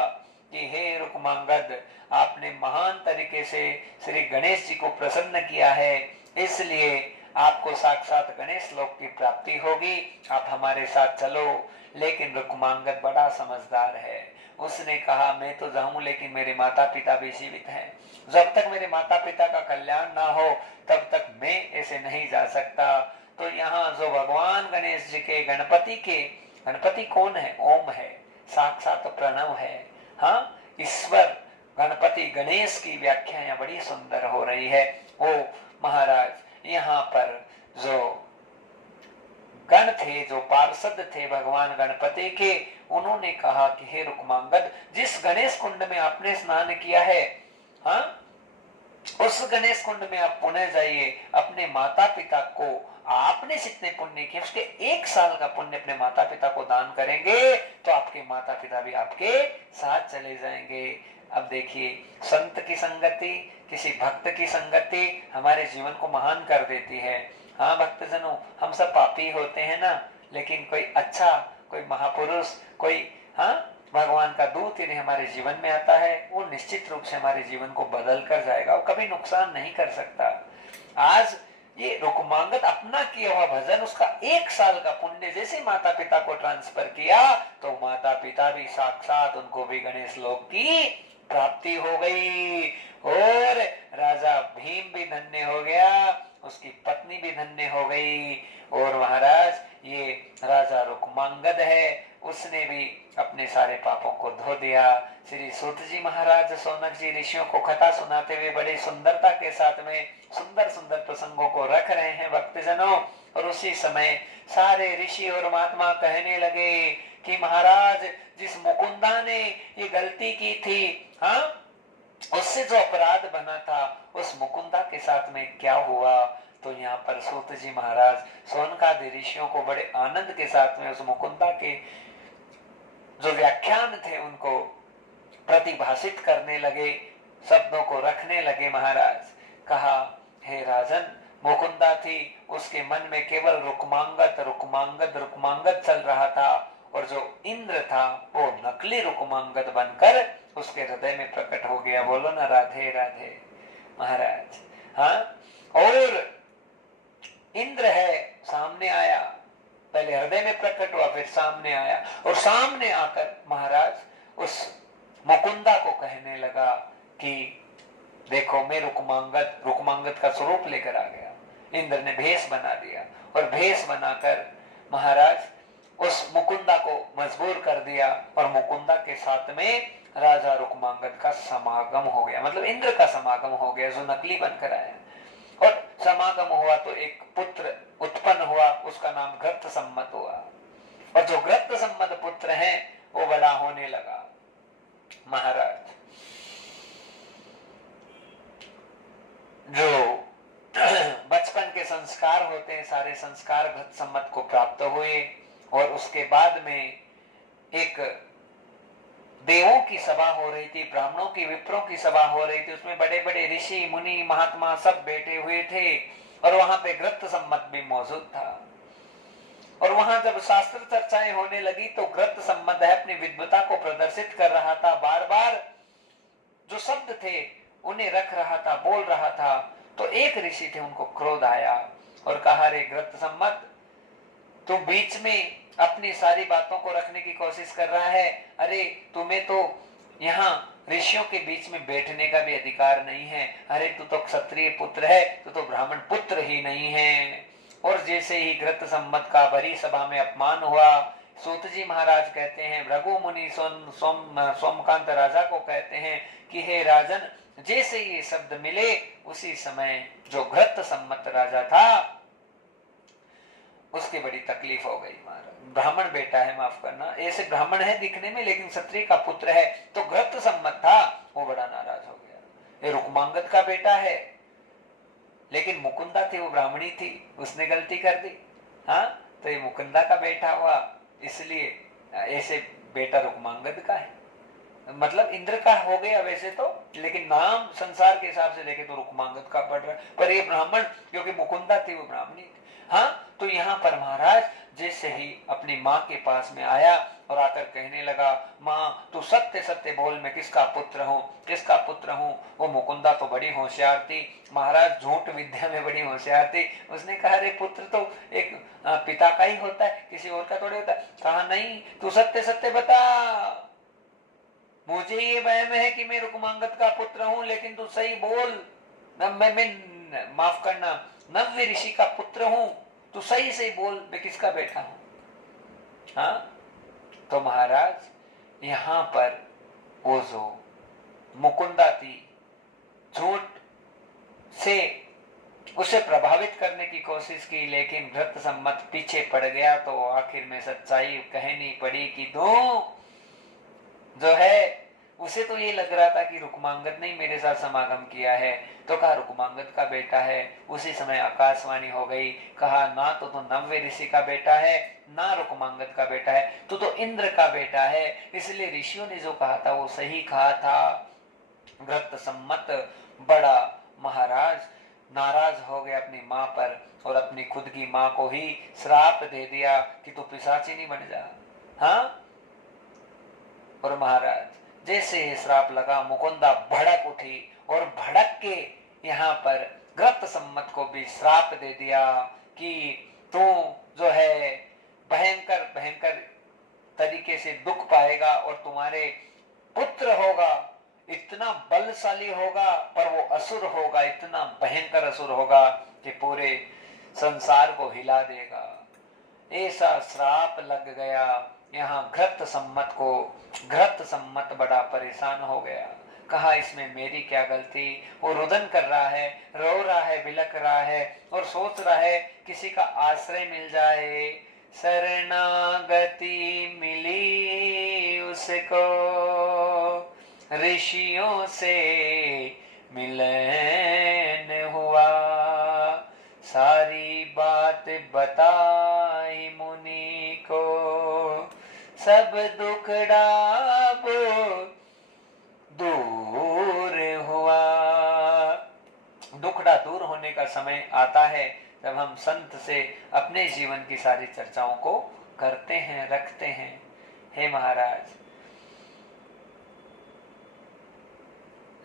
कि हे रुक्मांगद, आपने महान तरीके से श्री गणेश जी को प्रसन्न किया है, इसलिए आपको साक्षात गणेश लोक की प्राप्ति होगी, आप हमारे साथ चलो। लेकिन रुक्मांगद बड़ा समझदार है, उसने कहा मैं तो जाऊं लेकिन मेरे माता पिता भी जीवित हैं, जब तक मेरे माता पिता का कल्याण ना हो तब तक मैं ऐसे नहीं जा सकता। तो यहाँ जो भगवान गणेश जी के गणपति कौन है? ओम है, साक्षात प्रणव है, हाँ, ईश्वर गणपति गणेश की व्याख्या यहाँ बड़ी सुंदर हो रही है। वो महाराज यहाँ पर जो थे, जो पार्षद थे भगवान गणपति के, उन्होंने कहा कि हे रुक्मांगद, जिस गणेश कुंड में आपने स्नान किया है, हाँ, उस गणेश कुंड में आप पुनः जाइए, अपने माता पिता को, आपने जितने पुण्य किए उसके 1 साल का पुण्य अपने माता पिता को दान करेंगे तो आपके माता पिता भी आपके साथ चले जाएंगे। अब देखिए, संत की संगति, किसी भक्त की संगति हमारे जीवन को महान कर देती है। हाँ भक्तजनों, हम सब पापी होते हैं ना, लेकिन कोई अच्छा, कोई महापुरुष, कोई हाँ भगवान का दूत यदि हमारे जीवन में आता है, वो निश्चित रूप से हमारे जीवन को बदल कर जाएगा, वो कभी नुकसान नहीं कर सकता। आज ये रुक्मांगद अपना किया हुआ भजन, उसका 1 साल का पुण्य जैसे माता पिता को ट्रांसफर किया तो माता पिता भी साक्षात, उनको भी गणेश लोक की प्राप्ति हो गई, और राजा भीम भी धन्य हो गया, उसकी पत्नी भी धन्य हो गई। और महाराज ये राजा रुक्मांगद है, उसने भी अपने सारे पापों को धो दिया। श्री सूत जी महाराज सौनक जी ऋषियों को कथा सुनाते हुए बड़ी सुंदरता के साथ में सुंदर सुंदर प्रसंगों को रख रहे हैं भक्तजनों। और उसी समय सारे ऋषि और महात्मा कहने लगे कि महाराज, जिस मुकुंदा ने ये गलती की थी, हाँ, उससे जो अपराध बना था, उस मुकुंदा के साथ में क्या हुआ। तो यहाँ पर सूत जी महाराज सौनकादि ऋषियों को बड़े आनंद के साथ में उस मुकुंदा के जो व्याख्यान थे उनको प्रतिभाषित करने लगे, शब्दों को रखने लगे। महाराज कहा, हे राजन, मुकुंदा थी, उसके मन में केवल रुक्मांगद रुक्मांगद रुक्मांगद चल रहा था, और जो इंद्र था वो नकली रुक्मांगद बनकर उसके हृदय में प्रकट हो गया। बोलो ना राधे राधे महाराज। हाँ, और इंद्र है सामने आया, पहले हृदय में प्रकट हुआ, फिर सामने आया, और सामने आकर महाराज उस मुकुंदा को कहने लगा कि देखो, मैं रुक्मांगद, रुक्मांगद का स्वरूप लेकर आ गया। इंद्र ने भेष बना दिया, और भेष बनाकर महाराज उस मुकुंदा को मजबूर कर दिया, और मुकुंदा के साथ में राजा रुक्मांगद का समागम हो गया, मतलब इंद्र का समागम हो गया जो नकली बनकर आया। और समागम हुआ तो एक पुत्र उत्पन्न हुआ, उसका नाम ग्रत सम्मत हुआ, और जो ग्रत सम्मत पुत्र है वो बड़ा होने लगा। महाराज जो बचपन के संस्कार होते हैं, सारे संस्कार ग्रत सम्मत को प्राप्त हुए, और उसके बाद में एक देवों की सभा हो रही थी, ब्राह्मणों की, विप्रों की सभा हो रही थी, उसमें बड़े बड़े ऋषि मुनि महात्मा सब बैठे हुए थे, और वहां पे ग्रत सम्मत भी मौजूद था। और वहां जब शास्त्र चर्चाएं होने लगी तो ग्रत सम्मत अपनी विद्वता को प्रदर्शित कर रहा था, बार बार जो शब्द थे उन्हें रख रहा था, बोल रहा था। तो एक ऋषि थे, उनको क्रोध आया और कहा, रे ग्रत सम्मत, तुम बीच में अपनी सारी बातों को रखने की कोशिश कर रहा है। अरे तुम्हें तो यहाँ ऋषियों के बीच में बैठने का भी अधिकार नहीं है। अरे तू तो क्षत्रिय पुत्र है, तू तो ब्राह्मण पुत्र ही नहीं है। और जैसे ही ग्रत सम्मत का बड़ी सभा में अपमान हुआ, सूत जी महाराज कहते हैं, भृगु मुनि सोमकांत राजा को कहते हैं कि हे राजन, जैसे ये शब्द मिले उसी समय जो ग्रत सम्मत राजा था उसकी बड़ी तकलीफ हो गई। महाराज ब्राह्मण बेटा है, माफ करना, ऐसे ब्राह्मण है दिखने में लेकिन क्षत्रिय का पुत्र है, तो ग्रत सम्मत था, वो बड़ा नाराज हो गया। ये रुक्मांगद का बेटा है, लेकिन मुकुंदा थी, वो ब्राह्मणी थी, उसने गलती कर दी। हाँ, तो ये मुकुंदा का बेटा हुआ, इसलिए ऐसे बेटा रुक्मांगद का है, मतलब इंद्र का हो गया वैसे तो, लेकिन नाम संसार के हिसाब से देखे तो रुक्मांगद का पड़ रहा है, पर ये ब्राह्मण, क्योंकि मुकुंदा थी वो ब्राह्मणी थी। हाँ, तो यहाँ पर महाराज जैसे ही अपनी माँ के पास में आया और आकर कहने लगा, माँ तू सत्य सत्य बोल, मैं किसका पुत्र हूँ, किसका पुत्र हूँ। वो मुकुंदा तो बड़ी होशियार थी महाराज, झूठ विद्या में बड़ी होशियार थी। उसने कहा, अरे पुत्र तो एक पिता का ही होता है, किसी और का थोड़ी होता है। कहा, नहीं, तू सत्य सत्य बता, मुझे ये वहम है कि मैं रुक्मांगद का पुत्र हूँ, लेकिन तू सही बोल। मैं माफ करना, नव्य ऋषि का पुत्र हूँ, तू सही सही बोल, मैं किसका बेटा हूँ। हाँ, तो महाराज यहाँ पर वो जो मुकुंदा थी, झूठ से उसे प्रभावित करने की कोशिश की, लेकिन घृत सम्मत पीछे पड़ गया। तो आखिर में सच्चाई कहनी पड़ी कि दो जो है उसे तो ये लग रहा था कि रुक्मांगद ने मेरे साथ समागम किया है, तो कहा रुक्मांगद का बेटा है। उसी समय आकाशवाणी हो गई, कहा ना तो नव्य ऋषि का बेटा है, ना रुक्मांगद का बेटा है, तो इंद्र का बेटा है। इसलिए ऋषियों ने जो कहा था वो सही कहा था। घृत सम्मत बड़ा महाराज नाराज हो गया अपनी माँ पर, और अपनी खुद की माँ को ही श्राप दे दिया कि तू पिशाची नहीं बन जा। हाँ, और महाराज जैसे श्राप लगा, मुकुंदा भड़क उठी और भड़क के यहाँ पर घृत सम्मत को भी श्राप दे दिया कि तू जो है भयंकर भयंकर तरीके से दुख पाएगा, और तुम्हारे पुत्र होगा, इतना बलशाली होगा, पर वो असुर होगा, इतना भयंकर असुर होगा कि पूरे संसार को हिला देगा। ऐसा श्राप लग गया यहाँ घृत सम्मत को। घृत सम्मत बड़ा परेशान हो गया, कहा इसमें मेरी क्या गलती। वो रुदन कर रहा है, रो रहा है, बिलक रहा है, और सोच रहा है किसी का आश्रय मिल जाए। शरणागति मिली उसको, ऋषियों से मिलन हुआ, सारी बात बताई मुनि को, सब दुखड़ा दूर हुआ। दुखड़ा दूर होने का समय आता है जब हम संत से अपने जीवन की सारी चर्चाओं को करते हैं, रखते हैं। हे महाराज,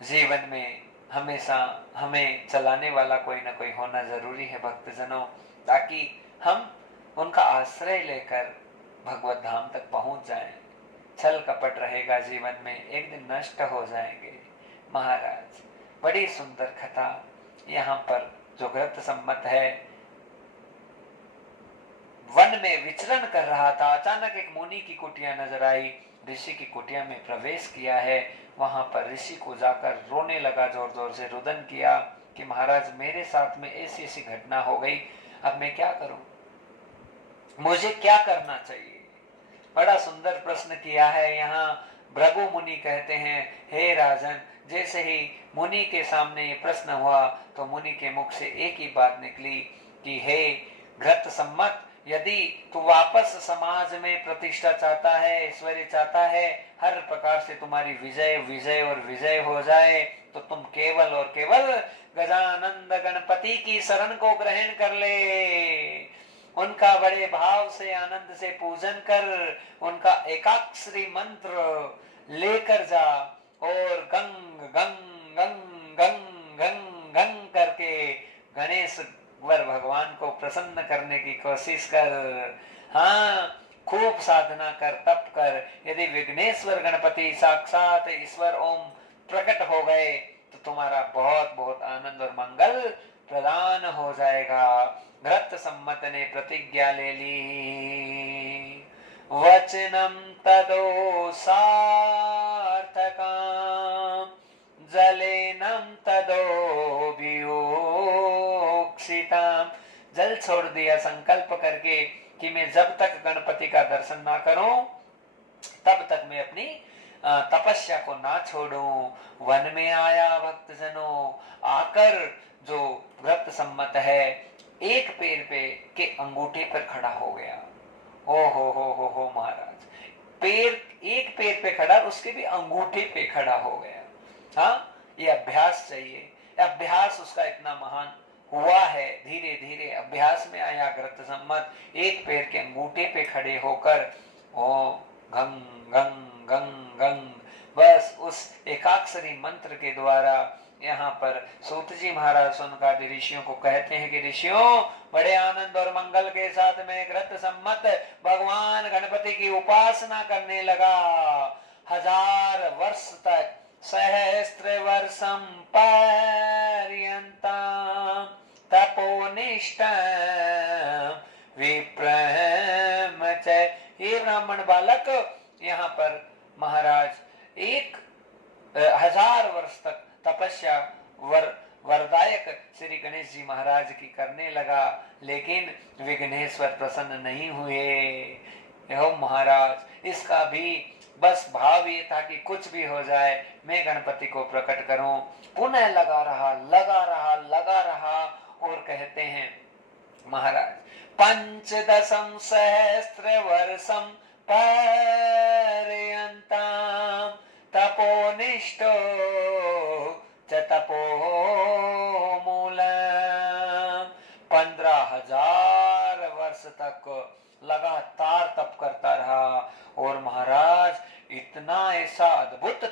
जीवन में हमेशा हमें चलाने वाला कोई ना कोई होना जरूरी है भक्तजनों, ताकि हम उनका आश्रय लेकर भगवत धाम तक पहुंच जाएं। छल कपट रहेगा जीवन में, एक दिन नष्ट हो जाएंगे। महाराज, बड़ी सुंदर कथा यहाँ पर जो घृत सम्मत है वन में विचरण कर रहा था, अचानक एक मुनि की कुटिया नजर आई, ऋषि की कुटिया में प्रवेश किया है। वहां पर ऋषि को जाकर रोने लगा, जोर जोर से रुदन किया कि महाराज मेरे साथ में ऐसी ऐसी घटना हो गई, अब मैं क्या करूं, मुझे क्या करना चाहिए। बड़ा सुंदर प्रश्न किया है यहाँ। भृगु मुनि कहते हैं, हे राजन, जैसे ही मुनि के सामने ये प्रश्न हुआ तो मुनि के मुख से एक ही बात निकली कि हे घृत सम्मत, यदि तू वापस समाज में प्रतिष्ठा चाहता है, ऐश्वर्य चाहता है, हर प्रकार से तुम्हारी विजय विजय और विजय हो जाए, तो तुम केवल और केवल गजानंद गणपति की शरण को ग्रहण कर ले। उनका बड़े भाव से आनंद से पूजन कर, उनका एकाक्षरी मंत्र लेकर जा, और गंग गंग गंग गंग गंग गंग करके गणेश वर भगवान को प्रसन्न करने की कोशिश कर। हाँ, खूब साधना कर, तप कर। यदि विघ्नेश्वर गणपति साक्षात ईश्वर ओम प्रकट हो गए तो तुम्हारा बहुत बहुत आनंद और मंगल प्रदान हो जाएगा। घृत सम्मत ने प्रतिज्ञा ले ली। वचनम तदो सार्थकम जलेनम तदो वियोक्षितम। जल छोड़ दिया संकल्प करके कि मैं जब तक गणपति का दर्शन ना करूं तब तक मैं अपनी तपस्या को ना छोड़ूं। वन में आया भक्तजनों, आकर जो व्रत सम्मत है एक पैर पे के अंगूठे पर खड़ा हो गया। ओ हो महाराज, पैर एक पैर पे खड़ा, उसके भी अंगूठे पे खड़ा हो गया। हाँ, ये अभ्यास चाहिए। अभ्यास उसका इतना महान हुआ है, धीरे धीरे अभ्यास में आया घृत सम्मत। एक पैर के अंगूठे पे खड़े होकर ओ गंग गंग गंग गंग, बस उस एकाक्षरी मंत्र के द्वारा यहाँ पर सूत जी महाराज सुनकादि ऋषियों को कहते हैं कि ऋषियों, बड़े आनंद और मंगल के साथ में घृत सम्मत भगवान गणपति की उपासना करने लगा। 1000 वर्ष तक, सहस्त्र वर्षम पर्यंतम तपोनिष्ठम विप्रमच। ये ब्राह्मण बालक यहाँ पर महाराज 1000 वर्ष तक तपस्या वरदायक श्री गणेश जी महाराज की करने लगा, लेकिन विघ्नेश्वर प्रसन्न नहीं हुए। हो महाराज, इसका भी बस भाव ये था कि कुछ भी हो जाए मैं गणपति को प्रकट करूं। पुनः लगा रहा लगा रहा लगा रहा, और कहते हैं महाराज, पंचदशम सहस्त्र वर्षम पर्यंतम तपोनिष्ठो च तपोमूलम। 15,000 वर्ष तक लगातार तप करता रहा। और महाराज, इतना ऐसा अद्भुत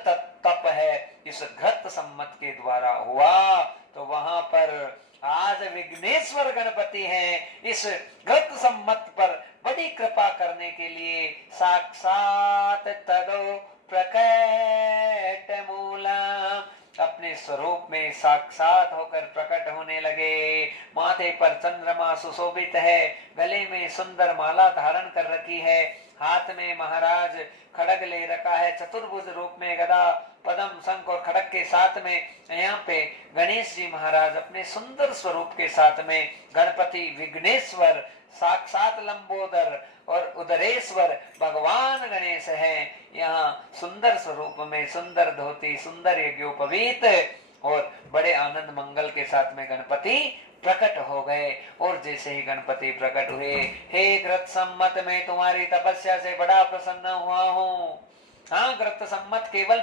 तप है इस घृत सम्मत के द्वारा हुआ, तो वहां पर आज विघ्नेश्वर गणपति हैं। इस घृत सम्मत पर बड़ी कृपा करने के लिए साक्षात तदो प्रकट मूलम अपने स्वरूप में साक्षात होकर प्रकट होने लगे। माथे पर चंद्रमा सुशोभित है, गले में सुंदर माला धारण कर रखी है, हाथ में महाराज खड़ग ले रखा है, चतुर्भुज रूप में गदा पद्म शंख और खड़ग के साथ में यहाँ पे गणेश जी महाराज अपने सुंदर स्वरूप के साथ में गणपति विघ्नेश्वर साक्षात लंबोदर और उदरेश्वर भगवान गणेश हैं। यहाँ सुंदर स्वरूप में सुंदर धोती, सुंदर यज्ञोपवीत और बड़े आनंद मंगल के साथ में गणपति प्रकट हो गए। और जैसे ही गणपति प्रकट हुए, हे घृत सम्मत, मैं तुम्हारी तपस्या से बड़ा प्रसन्न हुआ हूँ। हाँ, घृत सम्मत केवल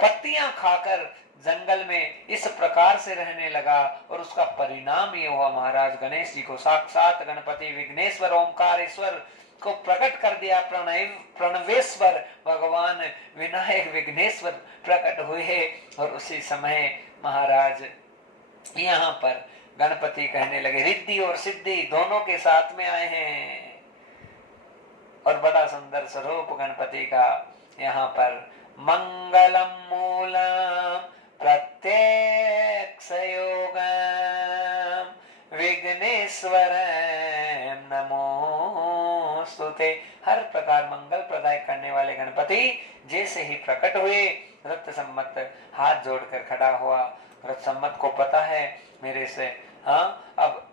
पत्तियां खाकर जंगल में इस प्रकार से रहने लगा, और उसका परिणाम ये हुआ महाराज, गणेश जी को साक्षात गणपति विघ्नेश्वर ओंकारेश्वर को प्रकट कर दिया। प्रणवेश्वर भगवान विनायक विघ्नेश्वर प्रकट हुए। और उसी समय महाराज यहाँ पर गणपति कहने लगे, रिद्धि और सिद्धि दोनों के साथ में आए हैं। और बड़ा सुंदर स्वरूप गणपति का यहाँ पर मंगलम मूलम प्रत्यक्ष योगम विघ्नेश्वर नमोस्तुते। हर प्रकार मंगल प्रदाय करने वाले गणपति जैसे ही प्रकट हुए, रक्त सम्मत हाथ जोड़कर खड़ा हुआ। रक्त सम्मत को पता है मेरे से, हाँ, अब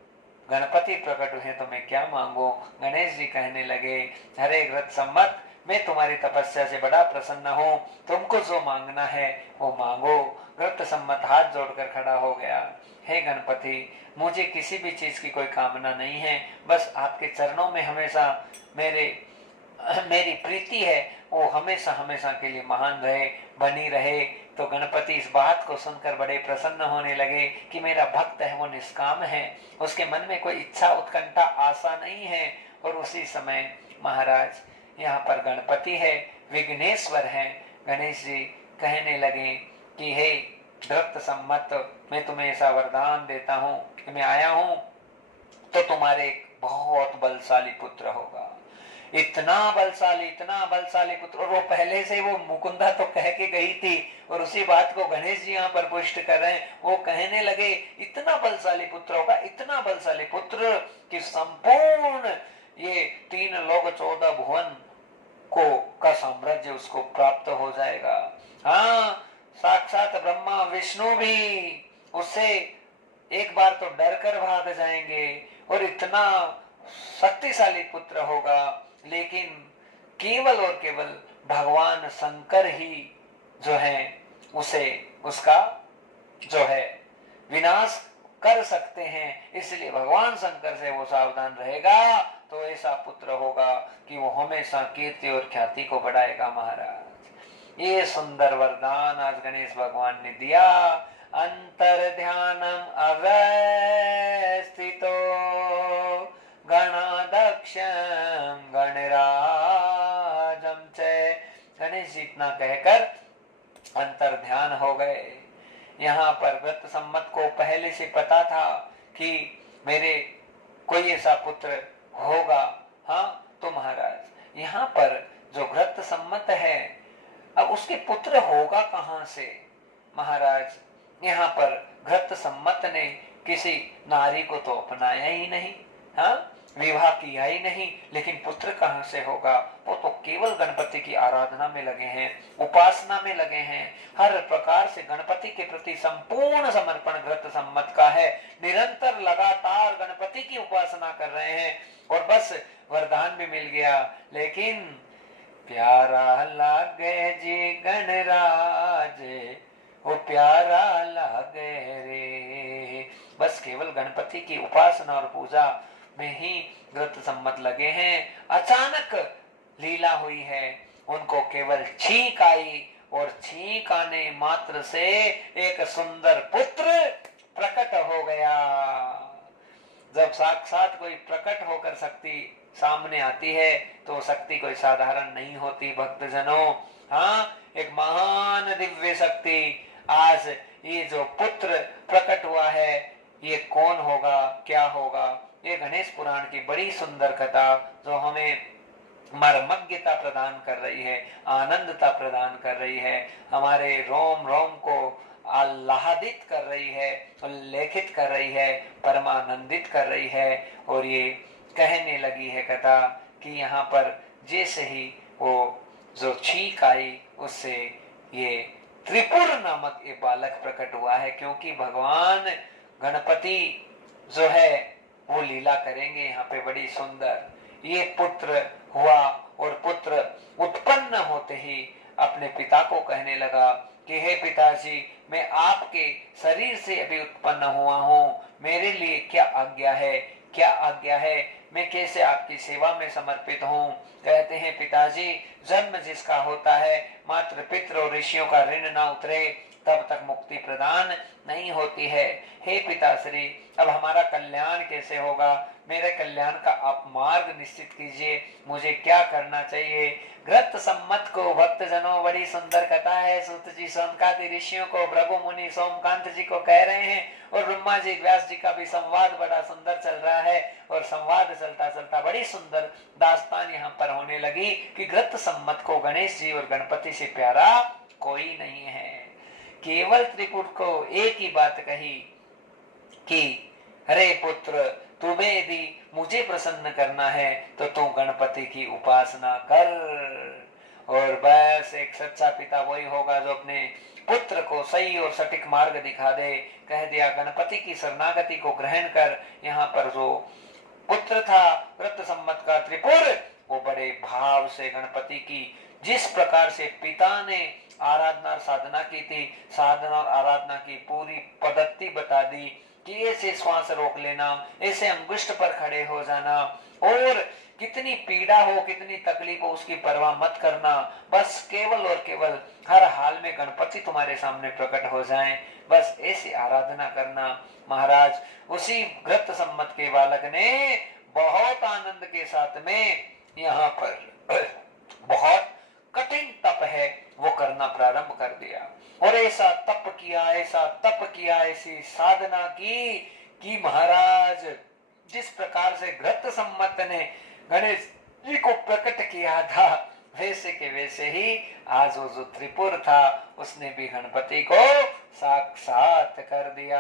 गणपति प्रकट हुए तो मैं क्या मांगू। गणेश जी कहने लगे, हरे रक्त सम्मत, मैं तुम्हारी तपस्या से बड़ा प्रसन्न हूँ, तुमको जो मांगना है वो मांगो। रक्त सम्मत हाथ जोड़कर खड़ा हो गया, हे गणपति, मुझे किसी भी चीज की कोई कामना नहीं है, बस आपके चरणों में हमेशा मेरी प्रीति है, वो हमेशा हमेशा के लिए महान रहे, बनी रहे। तो गणपति इस बात को सुनकर बड़े प्रसन्न होने लगे कि मेरा भक्त है वो निष्काम है, उसके मन में कोई इच्छा उत्कंठा आशा नहीं है। और उसी समय महाराज यहाँ पर गणपति है, विघ्नेश्वर है। गणेश जी कहने लगे कि हे भक्त सम्मत, मैं तुम्हें ऐसा वरदान देता हूँ कि मैं आया हूँ तो तुम्हारे एक बहुत बलशाली पुत्र होगा। इतना बलशाली पुत्र। और वो पहले से वो मुकुंदा तो कह के गई थी, और उसी बात को गणेश जी यहाँ पर पुष्ट कर रहे हैं। वो कहने लगे, इतना बलशाली पुत्र होगा, इतना बलशाली पुत्र कि संपूर्ण ये 3 लोक 14 भुवन का साम्राज्य उसको प्राप्त हो जाएगा। हाँ, साक्षात ब्रह्मा विष्णु भी उससे एक बार तो डर कर भाग जाएंगे, और इतना शक्तिशाली पुत्र होगा। लेकिन केवल और केवल भगवान शंकर ही जो है उसका जो है विनाश कर सकते हैं। इसलिए भगवान शंकर से वो सावधान रहेगा तो ऐसा पुत्र होगा कि वो हमेशा कीर्ति और ख्याति को बढ़ाएगा। महाराज, ये सुंदर वरदान आज गणेश भगवान ने दिया। अंतर ध्यानम अवस्थितो गणाध्यक्षं गणराजं च। गणेश जी इतना कहकर अंतर ध्यान हो गए। यहाँ पर व्रत सम्मत को पहले से पता था कि मेरे कोई ऐसा पुत्र होगा। हाँ, तो महाराज यहाँ पर जो व्रत सम्मत है, अब उसके पुत्र होगा कहाँ से। महाराज यहाँ पर व्रत सम्मत ने किसी नारी को तो अपनाया ही नहीं। हाँ, विवाह किया ही नहीं, लेकिन पुत्र कहां से होगा? वो तो केवल गणपति की आराधना में लगे हैं, उपासना में लगे हैं। हर प्रकार से गणपति के प्रति संपूर्ण समर्पण व्रत सम्मत का है। निरंतर लगातार गणपति की उपासना कर रहे हैं और बस वरदान भी मिल गया। लेकिन प्यारा लागे जी गणराज, वो प्यारा लागे रे। बस केवल गणपति की उपासना और पूजा में ही व्रत सम्मत लगे हैं। अचानक लीला हुई है, उनको केवल छींक आई और छींक आने मात्र से एक सुंदर पुत्र प्रकट हो गया। जब साक्षात कोई प्रकट होकर शक्ति सामने आती है तो शक्ति कोई साधारण नहीं होती भक्तजनों। हाँ, एक महान दिव्य शक्ति। आज ये जो पुत्र प्रकट हुआ है, ये कौन होगा, क्या होगा? ये गणेश पुराण की बड़ी सुंदर कथा जो हमें मर्मज्ञता प्रदान कर रही है, आनंदता प्रदान कर रही है, हमारे रोम रोम को आह्लादित कर रही है, उल्लेखित कर रही है, परमानंदित कर रही है। और ये कहने लगी है कथा कि यहाँ पर जैसे ही वो जो छींक आई, उससे ये त्रिपुर नामक ये बालक प्रकट हुआ है। क्योंकि भगवान गणपति जो है वो लीला करेंगे यहाँ पे बड़ी सुंदर। ये पुत्र हुआ और पुत्र उत्पन्न होते ही अपने पिता को कहने लगा कि हे पिताजी, मैं आपके शरीर से अभी उत्पन्न हुआ हूँ, मेरे लिए क्या आज्ञा है, क्या आज्ञा है, मैं कैसे आपकी सेवा में समर्पित हूँ? कहते हैं पिताजी, जन्म जिसका होता है, मात्र पितृ और ऋषियों का ऋण ना उतरे तब तक मुक्ति प्रदान नहीं होती है। हे पिताश्री, अब हमारा कल्याण कैसे होगा? मेरे कल्याण का आप मार्ग निश्चित कीजिए, मुझे क्या करना चाहिए? ग्रत सम्मत को भक्तजनों बड़ी सुंदर कथा है। सूत जी सोमकांति ऋषियों को, भृगु मुनि सोमकांत जी को कह रहे हैं और ब्रह्मा जी व्यास जी का भी संवाद बड़ा सुंदर चल रहा है। और संवाद चलता चलता बड़ी सुंदर दास्तान यहाँ पर होने लगी कि ग्रत सम्मत को गणेश जी और गणपति से प्यारा कोई नहीं है। केवल त्रिपुर को एक ही बात कही कि अरे पुत्र, तुम्हें यदि मुझे प्रसन्न करना है तो तू गणपति की उपासना कर। और बस एक सच्चा पिता वही होगा जो अपने पुत्र को सही और सटीक मार्ग दिखा दे। कह दिया गणपति की शरणागति को ग्रहण कर। यहाँ पर जो पुत्र था व्रत सम्मत का त्रिपुर, वो बड़े भाव से गणपति की जिस प्रकार से पिता ने आराधना और साधना की थी, साधना और आराधना की पूरी पद्धति बता दी कि ऐसे श्वास रोक लेना, ऐसे अंगुष्ठ पर खड़े हो जाना, और कितनी पीड़ा हो, कितनी तकलीफ हो, उसकी परवाह मत करना। बस केवल और केवल हर हाल में गणपति तुम्हारे सामने प्रकट हो जाएं, बस ऐसी आराधना करना। महाराज, उसी व्रत सम्मत के बालक ने बहुत आनंद के साथ में यहाँ पर बहुत कठिन तप है वो करना प्रारंभ कर दिया। और ऐसा तप किया, ऐसा तप किया, ऐसी साधना की कि महाराज जिस प्रकार से व्रत सम्मत ने गणेश जी को प्रकट किया था, वैसे के वैसे ही आज वो जो त्रिपुर था उसने भी गणपति को साक्षात कर दिया।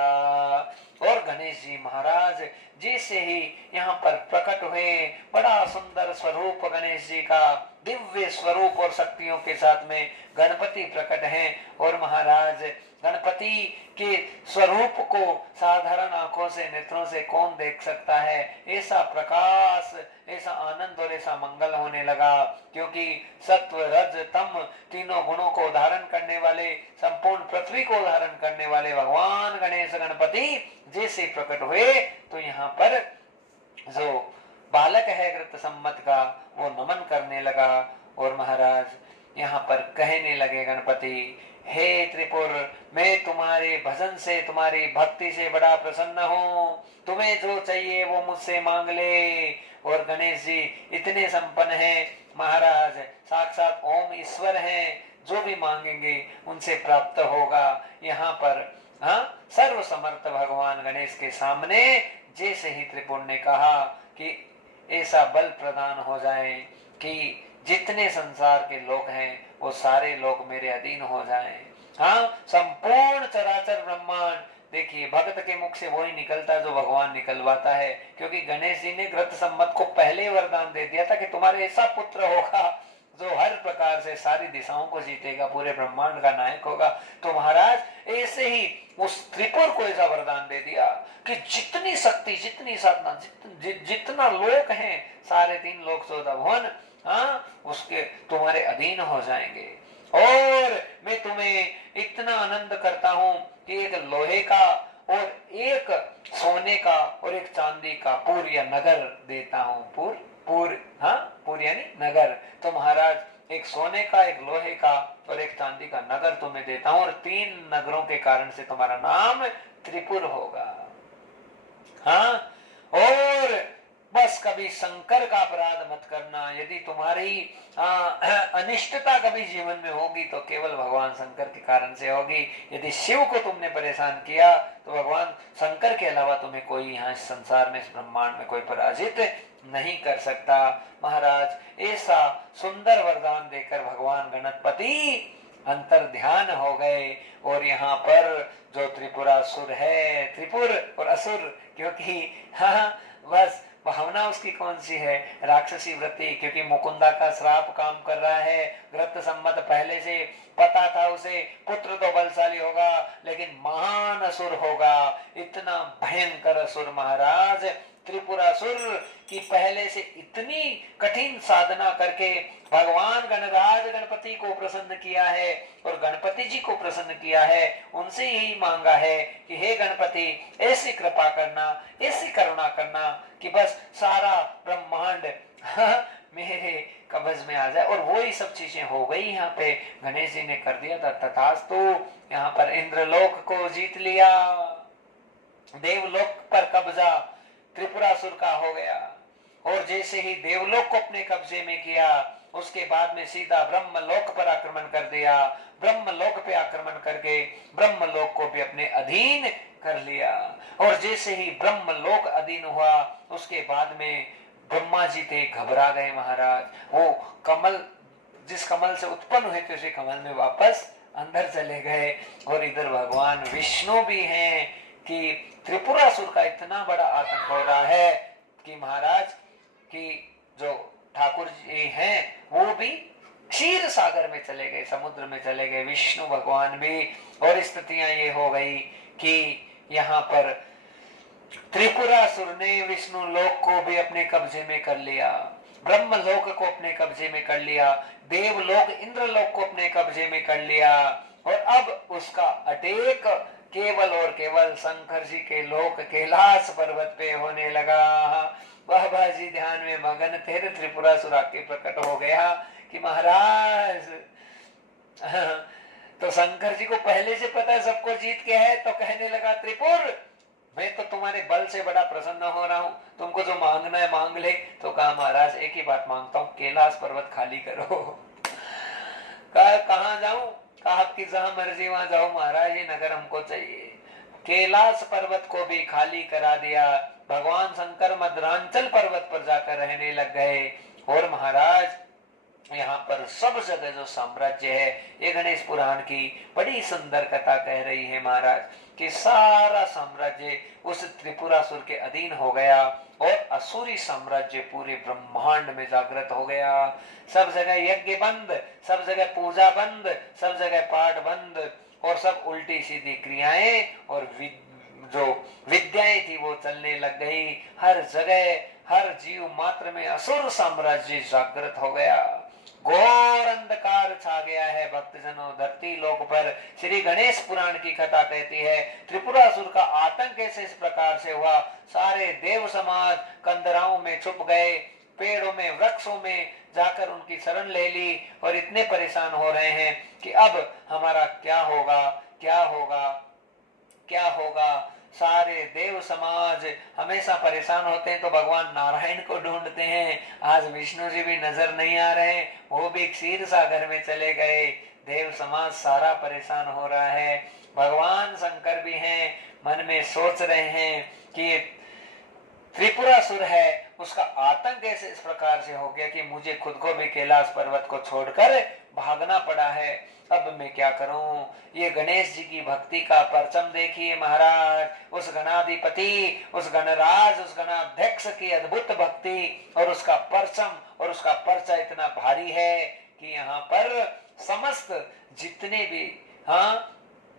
और गणेश जी महाराज जैसे ही यहाँ पर प्रकट हुए, बड़ा सुंदर स्वरूप गणेश जी का, दिव्य स्वरूप और शक्तियों के साथ में गणपति प्रकट हैं। और महाराज गणपति के स्वरूप को साधारण आंखों से, नेत्रों से कौन देख सकता है? ऐसा प्रकाश, ऐसा आनंद और ऐसा मंगल होने लगा, क्योंकि सत्व रज तम तीनों गुणों को धारण करने वाले, संपूर्ण पृथ्वी को धारण करने वाले भगवान गणेश गणपति जैसे प्रकट हुए तो यहाँ पर जो बालक है व्रत सम्मत का वो नमन करने लगा। और महाराज यहाँ पर कहने लगे गणपति, हे त्रिपुर, मैं तुम्हारे भजन से, तुम्हारी भक्ति से बड़ा प्रसन्न हूँ, तुम्हें जो चाहिए वो मुझसे मांग ले। और गणेश जी इतने संपन्न हैं महाराज, साक्षात ओम ईश्वर हैं, जो भी मांगेंगे उनसे प्राप्त होगा। यहाँ पर सर्व समर्थ भगवान गणेश के सामने जैसे ही त्रिपुर ने कहा कि ऐसा बल प्रदान हो जाए कि जितने संसार के लोग हैं वो सारे लोग मेरे अधीन हो जाएं। हाँ, संपूर्ण चराचर ब्रह्मांड देखिए भक्त के मुख से वो ही निकलता है जो भगवान निकलवाता है, क्योंकि गणेश जी ने ग्रत सम्मत को पहले वरदान दे दिया था कि तुम्हारे ऐसा पुत्र होगा जो हर प्रकार से सारी दिशाओं को जीतेगा, पूरे ब्रह्मांड का नायक होगा। तो महाराज ऐसे ही उस त्रिपुर को ऐसा वरदान दे दिया कि जितनी शक्ति, जितनी साधना, जितना लोक है, सारे 3 लोक 14 भुवन, हाँ, उसके तुम्हारे अधीन हो जाएंगे। और मैं तुम्हें इतना आनंद करता हूं कि एक लोहे का और एक सोने का और एक चांदी का पुर या नगर देता हूं। पुर, हाँ, पुर यानी नगर। तो महाराज एक सोने का, एक लोहे का और एक चांदी का नगर तुम्हें देता हूं, और 3 नगरों के कारण से तुम्हारा नाम त्रिपुर होगा। हाँ, और बस कभी शंकर का अपराध मत करना। यदि तुम्हारी अनिष्टता कभी जीवन में होगी तो केवल भगवान शंकर के कारण से होगी। यदि शिव को तुमने परेशान किया तो भगवान शंकर के अलावा तुम्हें कोई यहाँ इस संसार में, इस ब्रह्मांड में कोई पराजित नहीं कर सकता। महाराज ऐसा सुंदर वरदान देकर भगवान गणपति अंतर ध्यान हो गए। और यहाँ पर जो त्रिपुरासुर है, त्रिपुर और असुर, क्योंकि हाँ, बस भावना उसकी कौन सी है, राक्षसी वृत्ति, क्योंकि मुकुंदा का श्राप काम कर रहा है। ग्रत सम्मत पहले से पता था उसे, पुत्र तो बलशाली होगा लेकिन महान असुर होगा, इतना भयंकर असुर महाराज त्रिपुरासुर की पहले से इतनी कठिन साधना करके भगवान गणराज गणपति को प्रसन्न किया है और गणपति जी को प्रसन्न किया है। उनसे यही मांगा है कि हे गणपति ऐसी कृपा करना, ऐसी करुणा करना कि बस सारा ब्रह्मांड मेरे कब्ज में आ जाए। और वो ही सब चीजें हो गई। यहाँ पे गणेश जी ने कर दिया था तथास्तु। यहाँ पर इंद्रलोक को जीत लिया, देवलोक पर कब्जा त्रिपुरासुर का हो गया। और जैसे ही देवलोक को अपने कब्जे में किया, उसके बाद में सीधा ब्रह्मलोक पर आक्रमण कर दिया। ब्रह्मलोक पे आक्रमण करके ब्रह्मलोक को भी अपने अधीन कर लिया। और जैसे ही ब्रह्मलोक अधीन हुआ, उसके बाद में ब्रह्मा जी थे, घबरा गए महाराज। वो कमल, जिस कमल से उत्पन्न हुए थे उसी कमल में वापस अंदर चले गए। और इधर भगवान विष्णु भी हैं कि त्रिपुरासुर का इतना बड़ा आतंक हो रहा है कि महाराज कि जो ठाकुर जी हैं वो भी क्षीर सागर में चले गए, समुद्र में चले गए, विष्णु भगवान भी। और स्थितियां ये हो गई कि यहाँ पर त्रिपुरासुर ने विष्णु लोक को भी अपने कब्जे में कर लिया, ब्रह्मलोक को अपने कब्जे में कर लिया, देवलोक इंद्रलोक को अपने कब्जे में कर लिया। और अब उसका अटैक केवल और केवल शंकर जी के लोक कैलाश पर्वत पे होने लगा। बाबा जी ध्यान में मगन थे, त्रिपुरासुर आके प्रकट हो गया कि महाराज तो शंकर जी को पहले से पता है सबको जीत के है, तो कहने लगा त्रिपुर मैं तो तुम्हारे बल से बड़ा प्रसन्न हो रहा हूँ, तुमको जो मांगना है मांग ले। तो कहा महाराज एक ही बात मांगता हूँ, कैलाश पर्वत खाली करो। कहा कहाँ जाऊं? कहा आपकी जहां मर्जी वहां जाओ महाराज, ये नगर हमको चाहिए। कैलाश पर्वत को भी खाली करा दिया। भगवान शंकर मद्रांचल पर्वत पर जाकर रहने लग गए। और महाराज यहाँ पर सब जगह जो साम्राज्य है, ये गणेश पुराण की बड़ी सुंदर कथा कह रही है महाराज कि सारा साम्राज्य उस त्रिपुरासुर के अधीन हो गया और असुरी साम्राज्य पूरे ब्रह्मांड में जागृत हो गया। सब जगह यज्ञ बंद, सब जगह पूजा बंद, सब जगह पाठ बंद, और सब उल्टी सीधी क्रियाएं और जो विद्याएं थी वो चलने लग गई। हर जगह हर जीव मात्र में असुर साम्राज्य जागृत हो गया। घोर अंधकार छा गया है भक्तजनों धरती लोक पर। श्री गणेश पुराण की कथा कहती है त्रिपुरासुर का आतंक ऐसे इस प्रकार से हुआ, सारे देव समाज कंदराओं में छुप गए, पेड़ों में वृक्षों में जाकर उनकी शरण ले ली और इतने परेशान हो रहे हैं कि अब हमारा क्या होगा, क्या होगा, क्या होगा। सारे देव समाज हमेशा परेशान होते हैं तो भगवान नारायण को ढूंढते हैं। आज विष्णु जी भी नजर नहीं आ रहे, वो भी क्षीर सागर में चले गए। देव समाज सारा परेशान हो रहा है। भगवान शंकर भी हैं, मन में सोच रहे हैं कि त्रिपुरासुर है, उसका आतंक ऐसे इस प्रकार से हो गया कि मुझे खुद को भी कैलाश पर्वत को छोड़कर भागना पड़ा है, अब मैं क्या करूं। ये गणेश जी की भक्ति का परचम देखिए महाराज, उस गणाधिपति, उस गणराज, उस गणाध्यक्ष की अद्भुत भक्ति और उसका परचम और उसका पर्चा इतना भारी है कि यहाँ पर समस्त जितने भी हाँ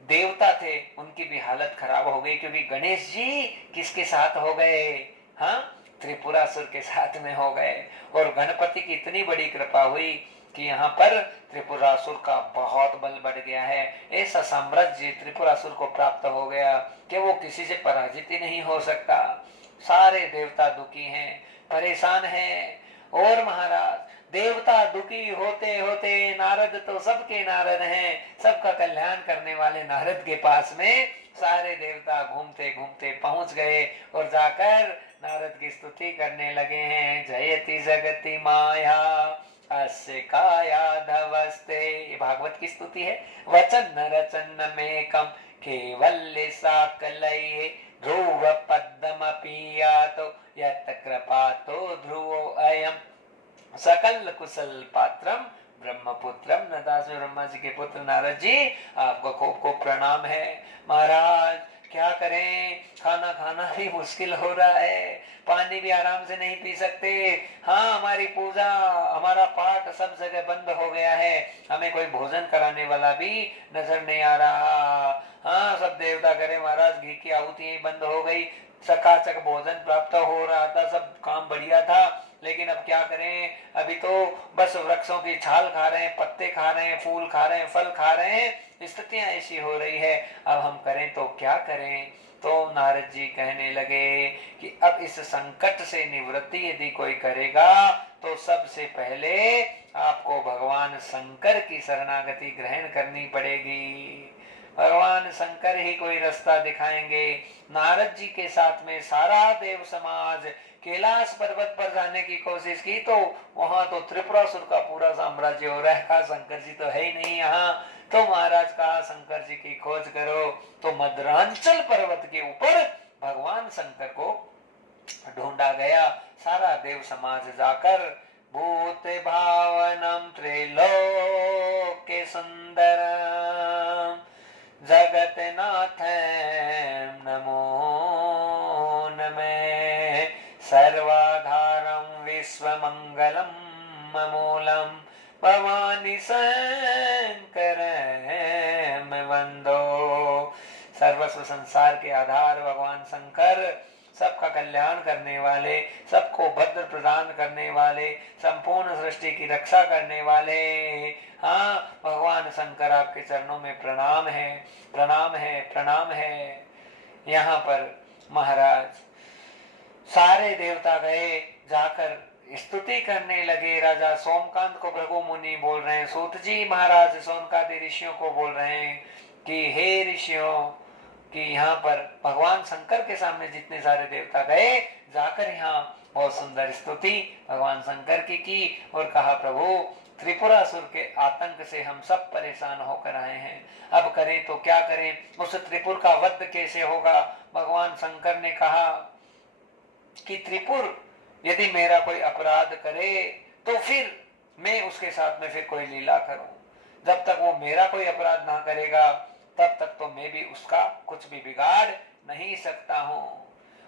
देवता थे उनकी भी हालत खराब हो गई, क्योंकि गणेश जी किसके साथ हो गए, हाँ त्रिपुरासुर के साथ में हो गए। और गणपति की इतनी बड़ी कृपा हुई कि यहाँ पर त्रिपुरासुर का बहुत बल बढ़ गया है। ऐसा साम्राज्य त्रिपुरासुर को प्राप्त हो गया कि वो किसी से पराजित ही नहीं हो सकता। सारे देवता दुखी हैं, परेशान हैं। और महाराज देवता दुखी होते होते नारद तो सबके नारद हैं, सबका कल्याण करने वाले नारद के पास में सारे देवता घूमते घूमते पहुंच गए और जाकर नारद की स्तुति करने लगे हैं। जयति जगति माया अस्य काया धवस्ते, ये भागवत की स्तुति है। वचन रचन में कम केवल्य साकलये ध्रुव पद्म पियातो यत कृपातो ध्रुवो अयम सकल कुशल पात्रम ब्रह्मपुत्रम नदास। ब्रह्मा जी के पुत्र नारद जी, आपको खूब खूब प्रणाम है। महाराज क्या करें, खाना खाना भी मुश्किल हो रहा है, पानी भी आराम से नहीं पी सकते। हाँ हमारी पूजा, हमारा पाठ सब जगह बंद हो गया है, हमें कोई भोजन कराने वाला भी नजर नहीं आ रहा। हाँ सब देवता करे महाराज, घी की आहुति बंद हो गई, चकाचक भोजन प्राप्त हो रहा था, सब काम बढ़िया था, लेकिन अब क्या करें, अभी तो बस वृक्षों की छाल खा रहे हैं, पत्ते खा रहे हैं, फूल खा रहे हैं, फल खा रहे हैं, स्थितियां ऐसी हो रही है, अब हम करें तो क्या करें। तो नारद जी कहने लगे कि अब इस संकट से निवृत्ति यदि कोई करेगा तो सबसे पहले आपको भगवान शंकर की शरणागति ग्रहण करनी पड़ेगी। भगवान शंकर ही कोई रास्ता दिखाएंगे। नारद जी के साथ में सारा देव समाज कैलाश पर्वत पर जाने की कोशिश की तो वहां तो त्रिपुरासुर का पूरा साम्राज्य हो रहा है, कहा शंकर जी तो है ही नहीं यहाँ। तो महाराज कहा शंकर जी की खोज करो, तो मद्रांचल पर्वत के ऊपर भगवान शंकर को ढूंढा गया। सारा देव समाज जाकर भूत भावनम त्रैलोक्य सुंदरम जगत नाथ नमो नमे सर्वाधारम विश्वमंगलम मूलम भवानी शंकर में वंदो। सर्वस्व संसार के आधार भगवान शंकर, सबका कल्याण करने वाले, सबको भद्र प्रदान करने वाले, संपूर्ण सृष्टि की रक्षा करने वाले, हाँ भगवान शंकर आपके चरणों में प्रणाम है, प्रणाम है, प्रणाम है। यहाँ पर महाराज सारे देवता गए, जाकर स्तुति करने लगे। राजा सोमकांत को भृगु मुनि बोल रहे हैं, सूत जी महाराज सोमकांत ऋषियों को बोल रहे हैं कि हे ऋषियों, कि यहाँ पर भगवान शंकर के सामने जितने सारे देवता गए, जाकर यहाँ बहुत सुंदर स्तुति भगवान शंकर की और कहा प्रभु त्रिपुरासुर के आतंक से हम सब परेशान होकर आए हैं, अब करें तो क्या करें, उस त्रिपुर का वध कैसे होगा। भगवान शंकर ने कहा कि त्रिपुर यदि मेरा कोई अपराध करे तो फिर मैं उसके साथ में फिर कोई लीला करूं, जब तक वो मेरा कोई अपराध ना करेगा तब तक तो मैं भी उसका कुछ भी बिगाड़ नहीं सकता हूं।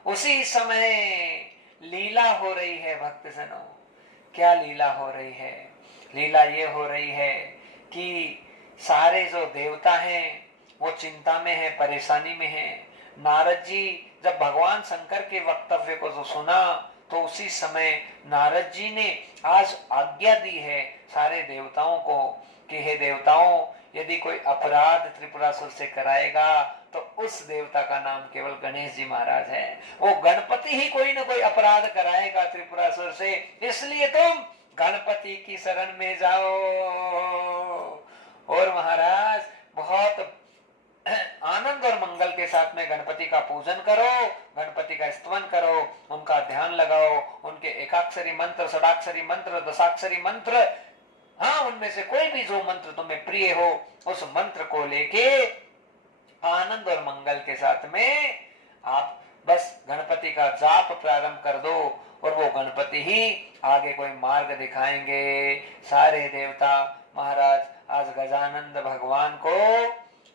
उसी समय लीला हो रही है भक्तजनों। क्या लीला हो रही है? लीला ये हो रही है कि सारे जो देवता हैं वो चिंता में है, परेशानी में है। नारद जी जब भगवान शंकर के वक्तव्य को जो सुना तो उसी समय नारद जी ने आज आज्ञा दी है सारे देवताओं को कि हे देवताओं, यदि कोई अपराध त्रिपुरासुर से कराएगा तो उस देवता का नाम केवल गणेश जी महाराज है। वो गणपति ही कोई ना कोई अपराध कराएगा त्रिपुरासुर से, इसलिए तुम गणपति की शरण में जाओ। और महाराज बहुत आनंद और मंगल के साथ में गणपति का पूजन करो, गणपति का स्तवन करो, उनका ध्यान लगाओ, उनके एकाक्षरी मंत्र, षडाक्षरी मंत्र, दशाक्षरी मंत्र, हाँ उनमें से कोई भी जो मंत्र तुम्हें प्रिय हो उस मंत्र को लेके आनंद और मंगल के साथ में आप बस गणपति का जाप प्रारंभ कर दो और वो गणपति ही आगे कोई मार्ग दिखाएंगे। सारे देवता महाराज आज गजानंद भगवान को